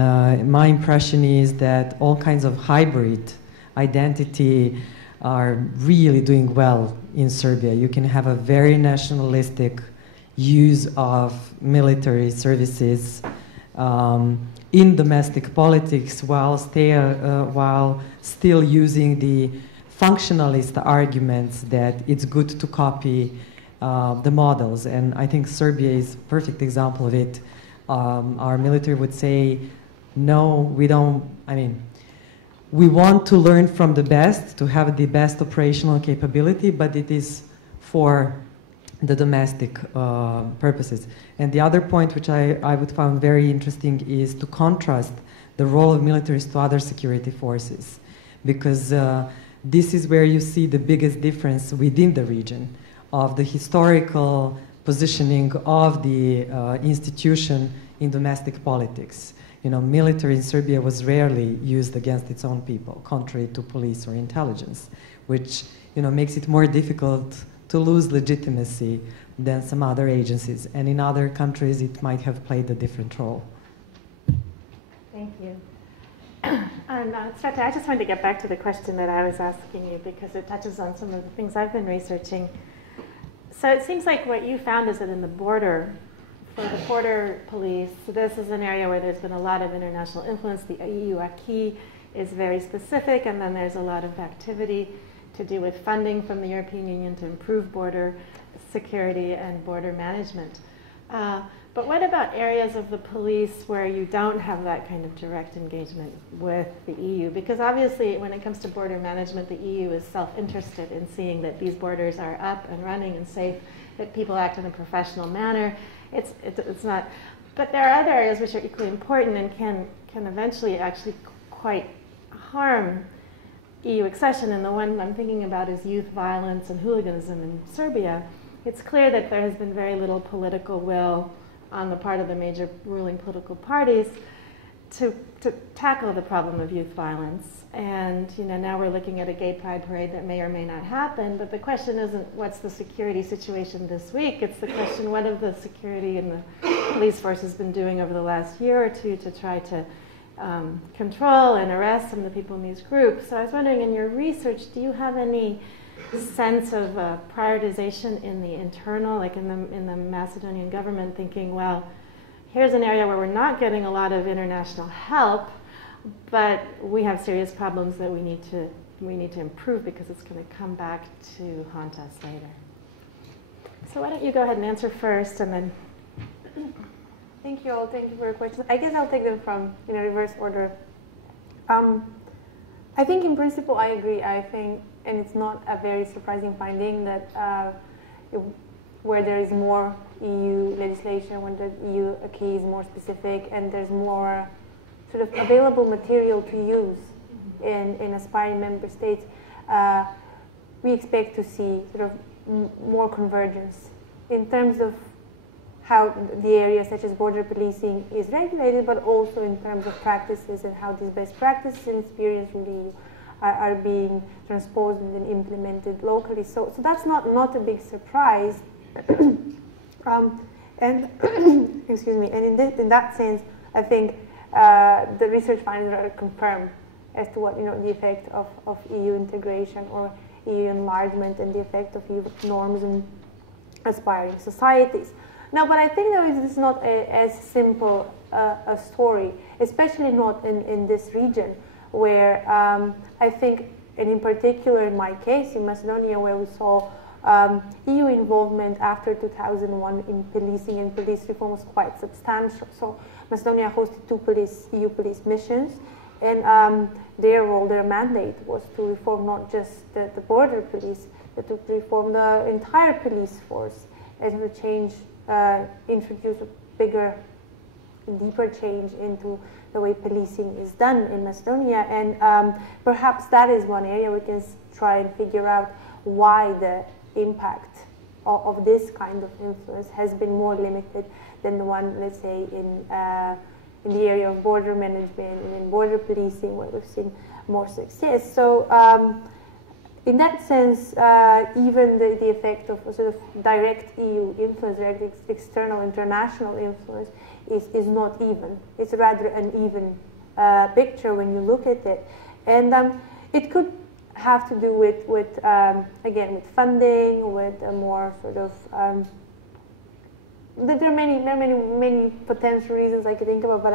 my impression is that all kinds of hybrid identity are really doing well in Serbia. You can have a very nationalistic use of military services in domestic politics while still using the functionalist arguments that it's good to copy the models. And I think Serbia is a perfect example of it. Our military would say, no, we don't, we want to learn from the best, to have the best operational capability, but it is for the domestic purposes. And the other point, which I would find very interesting, is to contrast the role of militaries to other security forces, because this is where you see the biggest difference within the region of the historical positioning of the institution in domestic politics. military in Serbia was rarely used against its own people, contrary to police or intelligence, which makes it more difficult to lose legitimacy than some other agencies. And in other countries, it might have played a different role. Thank you. Sveta, I just wanted to get back to the question that I was asking you because it touches on some of the things I've been researching. So it seems like what you found is that in the border, for the border police, so this is an area where there's been a lot of international influence. The EU acquis is very specific, and then there's a lot of activity to do with funding from the European Union to improve border security and border management. But what about areas of the police where you don't have that kind of direct engagement with the EU? Because obviously when it comes to border management, the EU is self-interested in seeing that these borders are up and running and safe, that people act in a professional manner. It's not, but there are other areas which are equally important and can eventually actually quite harm EU accession, and the one I'm thinking about is youth violence and hooliganism in Serbia. It's clear that there has been very little political will on the part of the major ruling political parties to tackle the problem of youth violence. And now we're looking at a gay pride parade that may or may not happen, but the question isn't what's the security situation this week, it's the question what have the security and the police force has been doing over the last year or two to try to control and arrest some of the people in these groups. So I was wondering, in your research, do you have any sense of prioritization in the internal, like in the Macedonian government, thinking, well, here's an area where we're not getting a lot of international help, but we have serious problems that we need to improve because it's going to come back to haunt us later. So why don't you go ahead and answer first, and then. Thank you all. Thank you for your questions. I guess I'll take them from reverse order. I think in principle I agree. I think, and it's not a very surprising finding, that where there is more EU legislation, when the EU acquis is more specific, and there's more sort of available material to use in aspiring member states, we expect to see sort of more convergence in terms of how the area such as border policing is regulated, but also in terms of practices and how these best practices and experience from the EU are being transposed and then implemented locally. So that's not a big surprise. And excuse me. And in that sense, I think the research findings are confirmed as to what the effect of EU integration or EU enlargement and the effect of EU norms in aspiring societies. Now, but I think this is not as simple a story, especially not in this region, where I think, and in particular in my case, in Macedonia, where we saw EU involvement after 2001 in policing and police reform was quite substantial. So Macedonia hosted 2 EU police missions, and their role, their mandate was to reform not just the border police, but to reform the entire police force and to change, introduce a bigger, deeper change into the way policing is done in Macedonia. And perhaps that is one area we can try and figure out why the impact of this kind of influence has been more limited than the one, let's say, in the area of border management and in border policing, where we've seen more success. So in that sense, even the effect of a sort of direct EU influence, direct external international influence is not even. It's rather an uneven picture when you look at it. And it could have to do with again, with funding, with a more sort of, there are many potential reasons I could think about, but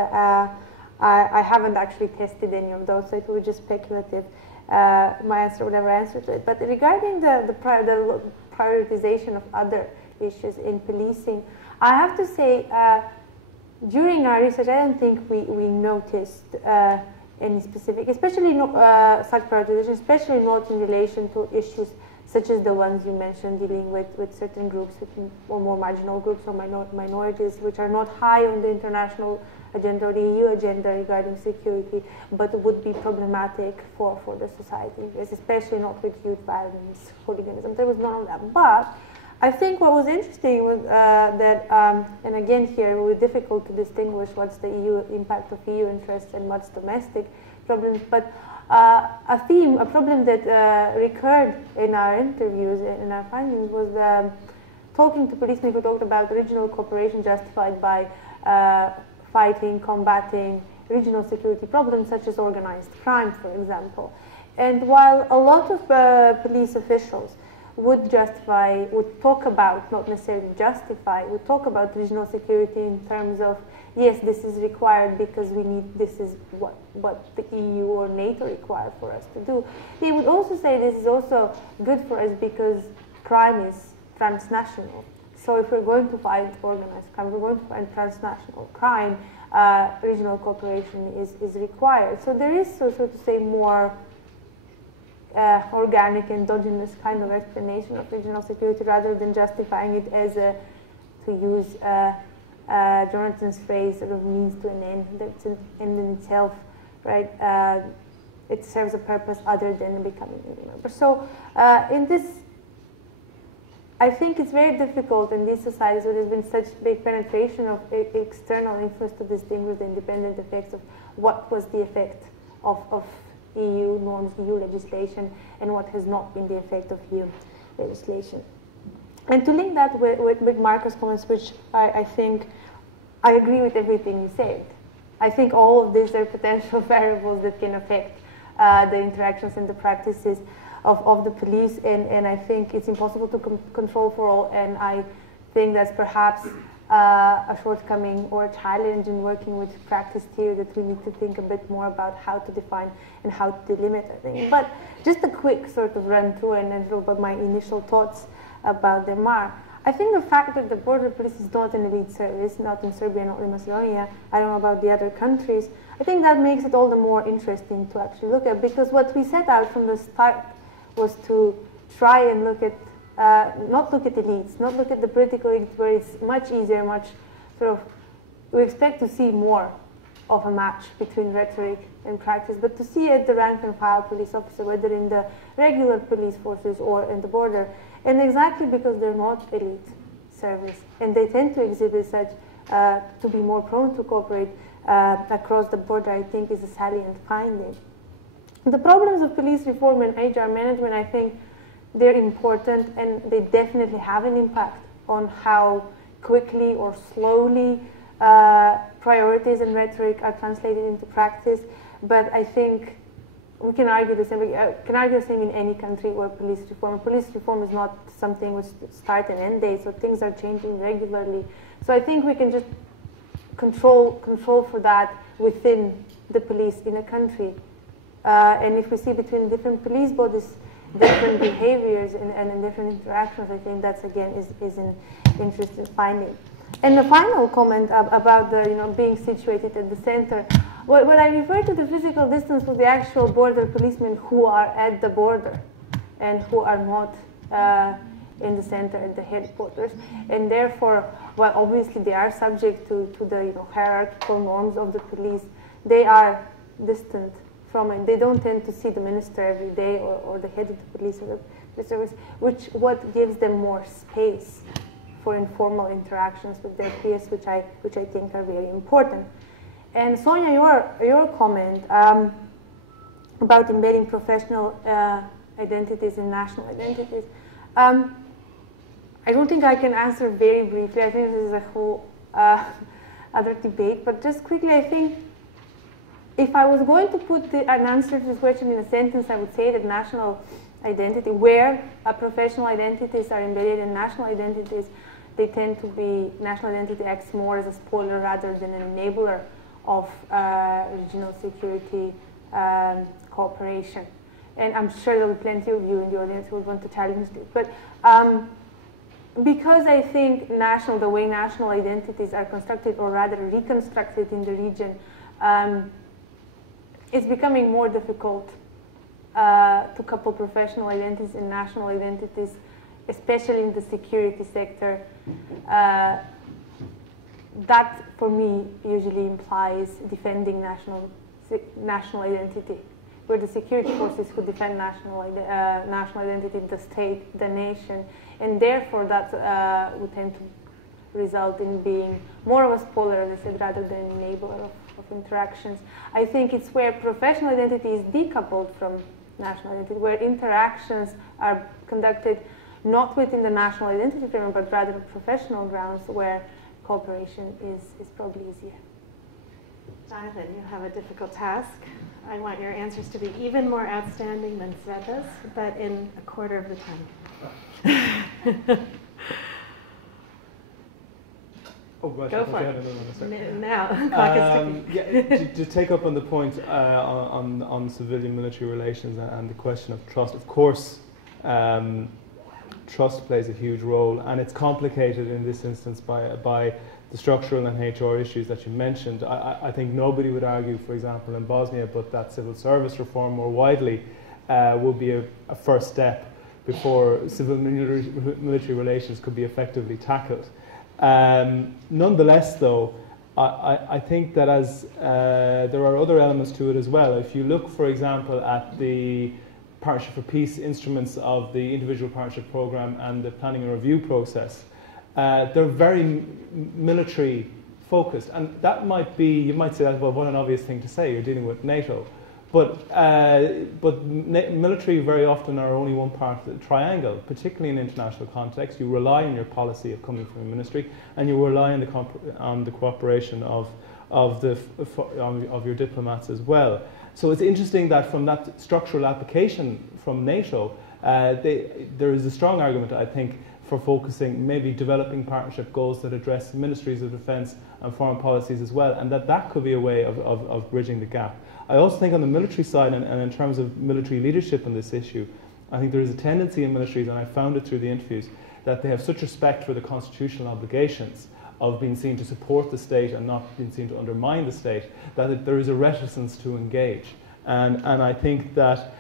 I haven't actually tested any of those, so it was just speculative. My answer, whatever answer to it. But regarding the prioritization of other issues in policing, I have to say, during our research, I don't think we noticed any specific, especially such prioritization, especially not in relation to issues such as the ones you mentioned, dealing with certain groups, or more marginal groups or minorities, which are not high on the international agenda or the EU agenda regarding security, but would be problematic for the society, especially not with youth violence, hooliganism. There was none of that. But I think what was interesting was that, and again here it will be difficult to distinguish what's the impact of EU interests and what's domestic problems, but a problem that recurred in our interviews, in our findings, was talking to policemen who talked about regional cooperation justified by fighting, combating regional security problems such as organized crime, for example. And while a lot of police officials would talk about, not necessarily justify, would talk about regional security in terms of, yes, this is required because this is what the EU or NATO require for us to do. They would also say this is also good for us because crime is transnational. So if we're going to fight organized crime, we're going to fight transnational crime, regional cooperation is required. So there is, so to say, more organic, endogenous kind of explanation of regional security rather than justifying it as a, to use Jonathan's phrase, sort of means to an end, that's an end in itself, right? It serves a purpose other than becoming a member. So in this, I think it's very difficult in these societies where there's been such big penetration of external influence to distinguish the independent effects of what was the effect of EU norms, EU legislation, and what has not been the effect of EU legislation. And to link that with Marco's comments, which I think I agree with everything you said. I think all of these are potential variables that can affect the interactions and the practices of the police, and I think it's impossible to control for all, and I think that's perhaps a shortcoming or a challenge in working with practice theory that we need to think a bit more about how to define and how to delimit, I think. But just a quick sort of run through and then about my initial thoughts about the MAR. I think the fact that the border police is not an elite service, not in Serbia, not in Macedonia, I don't know about the other countries, I think that makes it all the more interesting to actually look at, because what we set out from the start was to try and look at not look at elites, not look at the political elite where it's much easier, much sort of, we expect to see more of a match between rhetoric and practice, but to see at the rank and file police officer, whether in the regular police forces or in the border, and exactly because they're not elite service, and they tend to exhibit such, to be more prone to cooperate across the border, I think is a salient finding. The problems of police reform and HR management, I think, they're important, and they definitely have an impact on how quickly or slowly priorities and rhetoric are translated into practice. But I think we can argue the same. In any country where police reform is not something with start and end dates, so things are changing regularly. So I think we can just control for that within the police in a country. And if we see between different police bodies different behaviors and different interactions, I think that's again is an interesting finding. And the final comment about the being situated at the center, what I refer to the physical distance with the actual border policemen who are at the border and who are not in the center at the headquarters, and therefore, while obviously they are subject to the hierarchical norms of the police, they are distant from it. They don't tend to see the minister every day or the head of the police or the service, what gives them more space for informal interactions with their peers, which I think are very important. And Sonia, your comment about embedding professional identities in national identities, I don't think I can answer very briefly. I think this is a whole other debate, but just quickly, I think if I was going to put an answer to this question in a sentence, I would say that national identity, where professional identities are embedded in national identities, they tend to be, national identity acts more as a spoiler rather than an enabler of regional security cooperation. And I'm sure there will be plenty of you in the audience who would want to challenge this. But because I think the way national identities are constructed, or rather reconstructed in the region, it's becoming more difficult to couple professional identities and national identities, especially in the security sector. That, for me, usually implies defending national identity. we're the security forces who defend national identity, the state, the nation, and therefore that would tend to result in being more of a spoiler, as I said, rather than an enabler of interactions. I think it's where professional identity is decoupled from national identity, where interactions are conducted not within the national identity framework, but rather professional grounds, where cooperation is probably easier. Jonathan, you have a difficult task. I want your answers to be even more outstanding than Sveta's, but in a quarter of the time. Oh, right. Go for it. Now, to take up on the point on civilian-military relations and the question of trust, of course, trust plays a huge role, and it's complicated in this instance by the structural and HR issues that you mentioned. I think nobody would argue, for example, in Bosnia, but that civil service reform more widely would be a first step before civil-military relations could be effectively tackled. Nonetheless, though, I think that as there are other elements to it as well. If you look, for example, at the Partnership for Peace instruments of the individual partnership program and the planning and review process, they're very military focused, and that might be, you might say that, well, what an obvious thing to say, you're dealing with NATO. But military very often are only one part of the triangle, particularly in international context. You rely on your policy of coming from a ministry, and you rely on the cooperation of your diplomats as well. So it's interesting that from that structural application from NATO, there is a strong argument, I think, for focusing, maybe developing partnership goals that address ministries of defence and foreign policies as well, and that could be a way of bridging the gap. I also think on the military side, and in terms of military leadership on this issue, I think there is a tendency in militaries, and I found it through the interviews, that they have such respect for the constitutional obligations of being seen to support the state and not being seen to undermine the state, that there is a reticence to engage. And I think that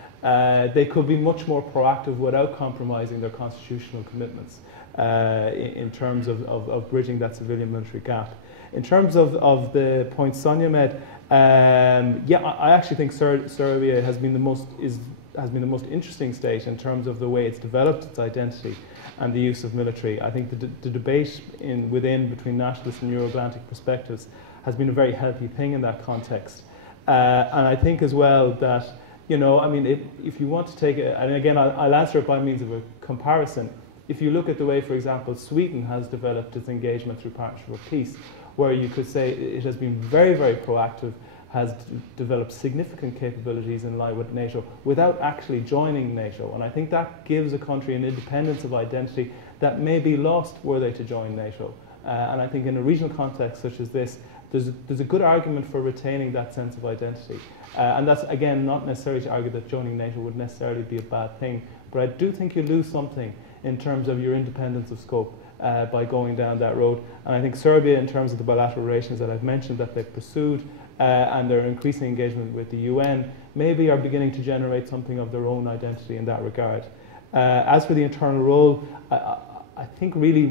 they could be much more proactive without compromising their constitutional commitments in terms of bridging that civilian-military gap. In terms of the point Sonia made, I actually think Serbia has been the most interesting state in terms of the way it's developed its identity and the use of military. I think the debate between nationalist and Euro-Atlantic perspectives has been a very healthy thing in that context. And I think as well that, if you want to take it, and again, I'll answer it by means of a comparison. If you look at the way, for example, Sweden has developed its engagement through Partnership for Peace, where you could say it has been very, very proactive, has developed significant capabilities in line with NATO without actually joining NATO. And I think that gives a country an independence of identity that may be lost were they to join NATO. And I think in a regional context such as this, there's a good argument for retaining that sense of identity. And that's, again, not necessarily to argue that joining NATO would necessarily be a bad thing, but I do think you lose something in terms of your independence of scope by going down that road. And I think Serbia, in terms of the bilateral relations that I've mentioned that they've pursued and their increasing engagement with the UN, maybe are beginning to generate something of their own identity in that regard. As for the internal role, I think really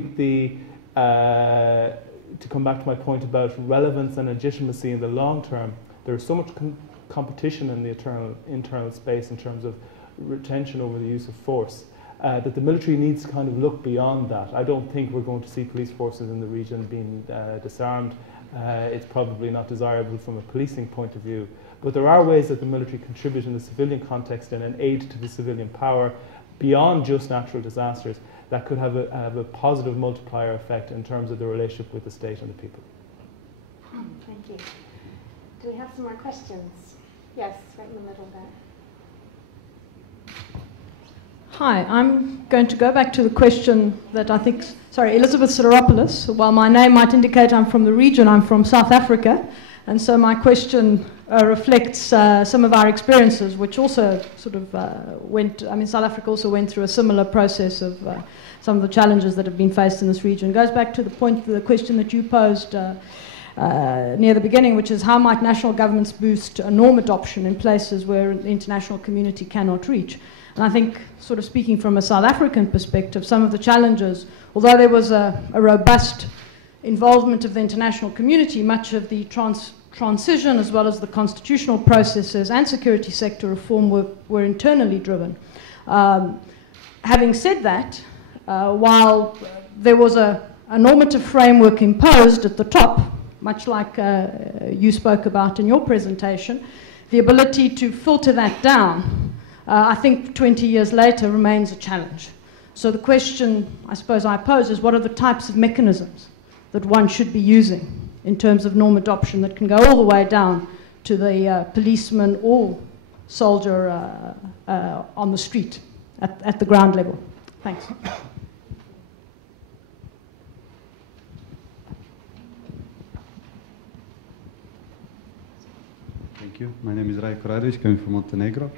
to come back to my point about relevance and legitimacy in the long term, there's so much competition in the internal space in terms of retention over the use of force, that the military needs to kind of look beyond that. I don't think we're going to see police forces in the region being disarmed. It's probably not desirable from a policing point of view. But there are ways that the military contribute in the civilian context and an aid to the civilian power beyond just natural disasters that could have a positive multiplier effect in terms of the relationship with the state and the people. Thank you. Do we have some more questions? Yes, right in the middle there. Hi, I'm going to go back to the question that I think, Elizabeth Sideropoulos. While my name might indicate I'm from the region, I'm from South Africa. And so my question reflects some of our experiences, which also sort of South Africa also went through a similar process of some of the challenges that have been faced in this region. It goes back to the question that you posed near the beginning, which is how might national governments boost norm adoption in places where the international community cannot reach? And I think, sort of speaking from a South African perspective, some of the challenges, although there was a robust involvement of the international community, much of the transition as well as the constitutional processes and security sector reform were internally driven. Having said that, while there was a normative framework imposed at the top, much like you spoke about in your presentation, the ability to filter that down, I think 20 years later remains a challenge. So the question I suppose I pose is, what are the types of mechanisms that one should be using in terms of norm adoption that can go all the way down to the policeman or soldier on the street at the ground level? Thanks. Thank you. My name is Rajko Radović, coming from Montenegro.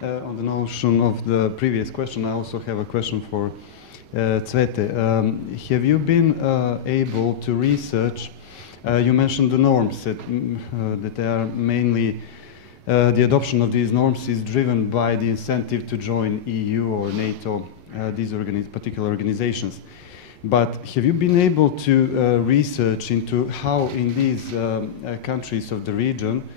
On the notion of the previous question, I also have a question for Cvete. Have you been able to research, you mentioned the norms, that they are mainly, the adoption of these norms is driven by the incentive to join EU or NATO, these particular organizations. But have you been able to research into how in these countries of the region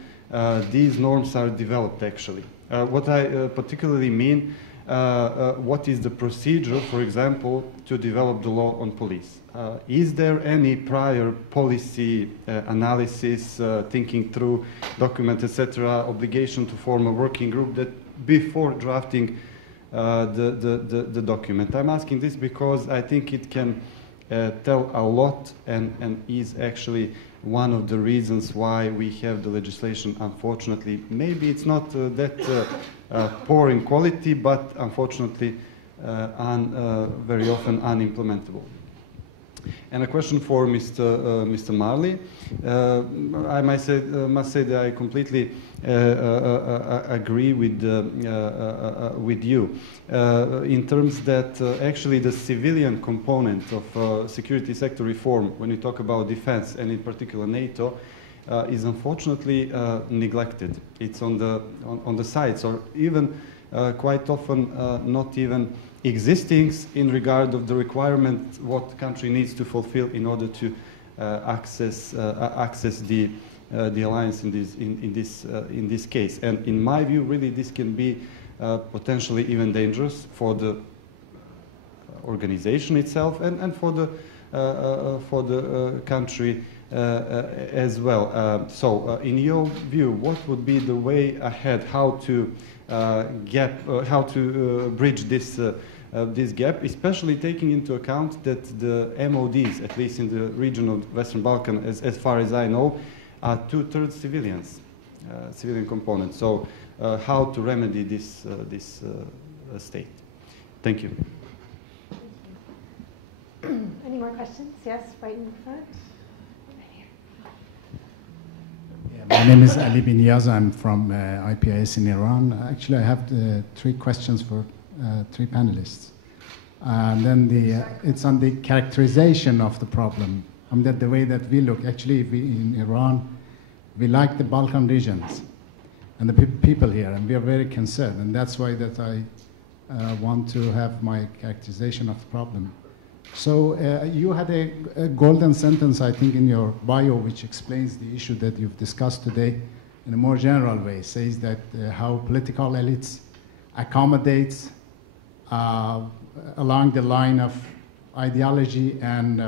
these norms are developed actually? What I particularly mean, what is the procedure, for example, to develop the law on police? Is there any prior policy analysis, thinking through documents, etc., obligation to form a working group that before drafting the document? I'm asking this because I think it can tell a lot and is actually one of the reasons why we have the legislation, unfortunately. Maybe it's not that poor in quality, but unfortunately very often unimplementable. And a question for Mr. Marley. I must say that I completely agree with you in terms that actually the civilian component of security sector reform, when we talk about defense and in particular NATO, is unfortunately neglected. It's on the sides, or even quite often not even existing in regard of the requirement what the country needs to fulfill in order to access the alliance in this case. And in my view, really, this can be potentially even dangerous for the organization itself and for the country as well. So, in your view, what would be the way ahead? How to bridge this gap, especially taking into account that the MODs, at least in the region of Western Balkan, as far as I know, are 2/3 civilians, civilian components. So, how to remedy this state? Thank you. Any more questions? Yes, right in front. My name is Ali bin Yaz. I'm from IPIS in Iran. Actually, I have 3 questions for 3 panelists. And then it's on the characterization of the problem. That the way that we look, actually, in Iran, we like the Balkan regions and the people here, and we are very concerned. And that's why that I want to have my characterization of the problem. So you had a golden sentence, I think, in your bio, which explains the issue that you've discussed today in a more general way. It says that how political elites accommodates along the line of ideology and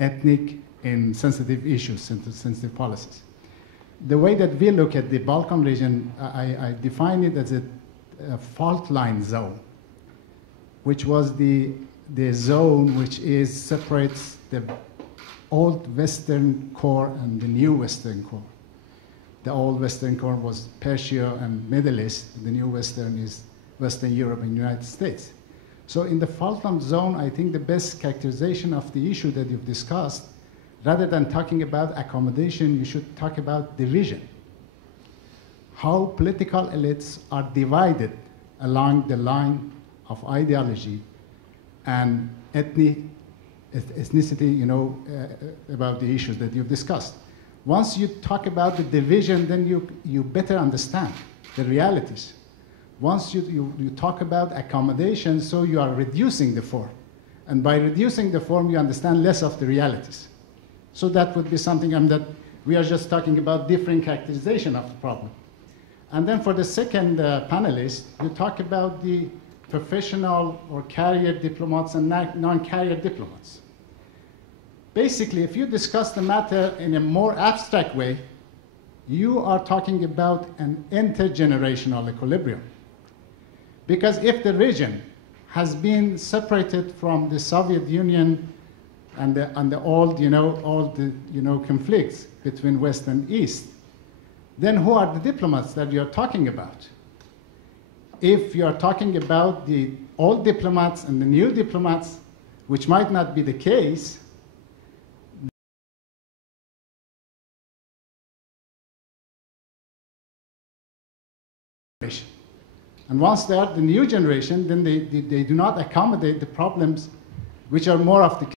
ethnic in sensitive issues, sensitive policies. The way that we look at the Balkan region, I define it as a fault line zone, which was the zone which separates the old Western core and the new Western core. The old Western core was Persia and Middle East. The new Western is Western Europe and United States. So in the fault line zone, I think the best characterization of the issue that you've discussed, rather than talking about accommodation, you should talk about division. How political elites are divided along the line of ideology and ethnicity, about the issues that you've discussed. Once you talk about the division, then you better understand the realities. Once you talk about accommodation, so you are reducing the form. And by reducing the form, you understand less of the realities. So that would be something that We are just talking about different characterization of the problem. And then for the second panelist, you talk about the professional or career diplomats and non-career diplomats. Basically, if you discuss the matter in a more abstract way, you are talking about an intergenerational equilibrium. Because if the region has been separated from the Soviet Union and the old, conflicts between West and East, then who are the diplomats that you're talking about? If you're talking about the old diplomats and the new diplomats, which might not be the case, and once they are the new generation, then they do not accommodate the problems which are more of the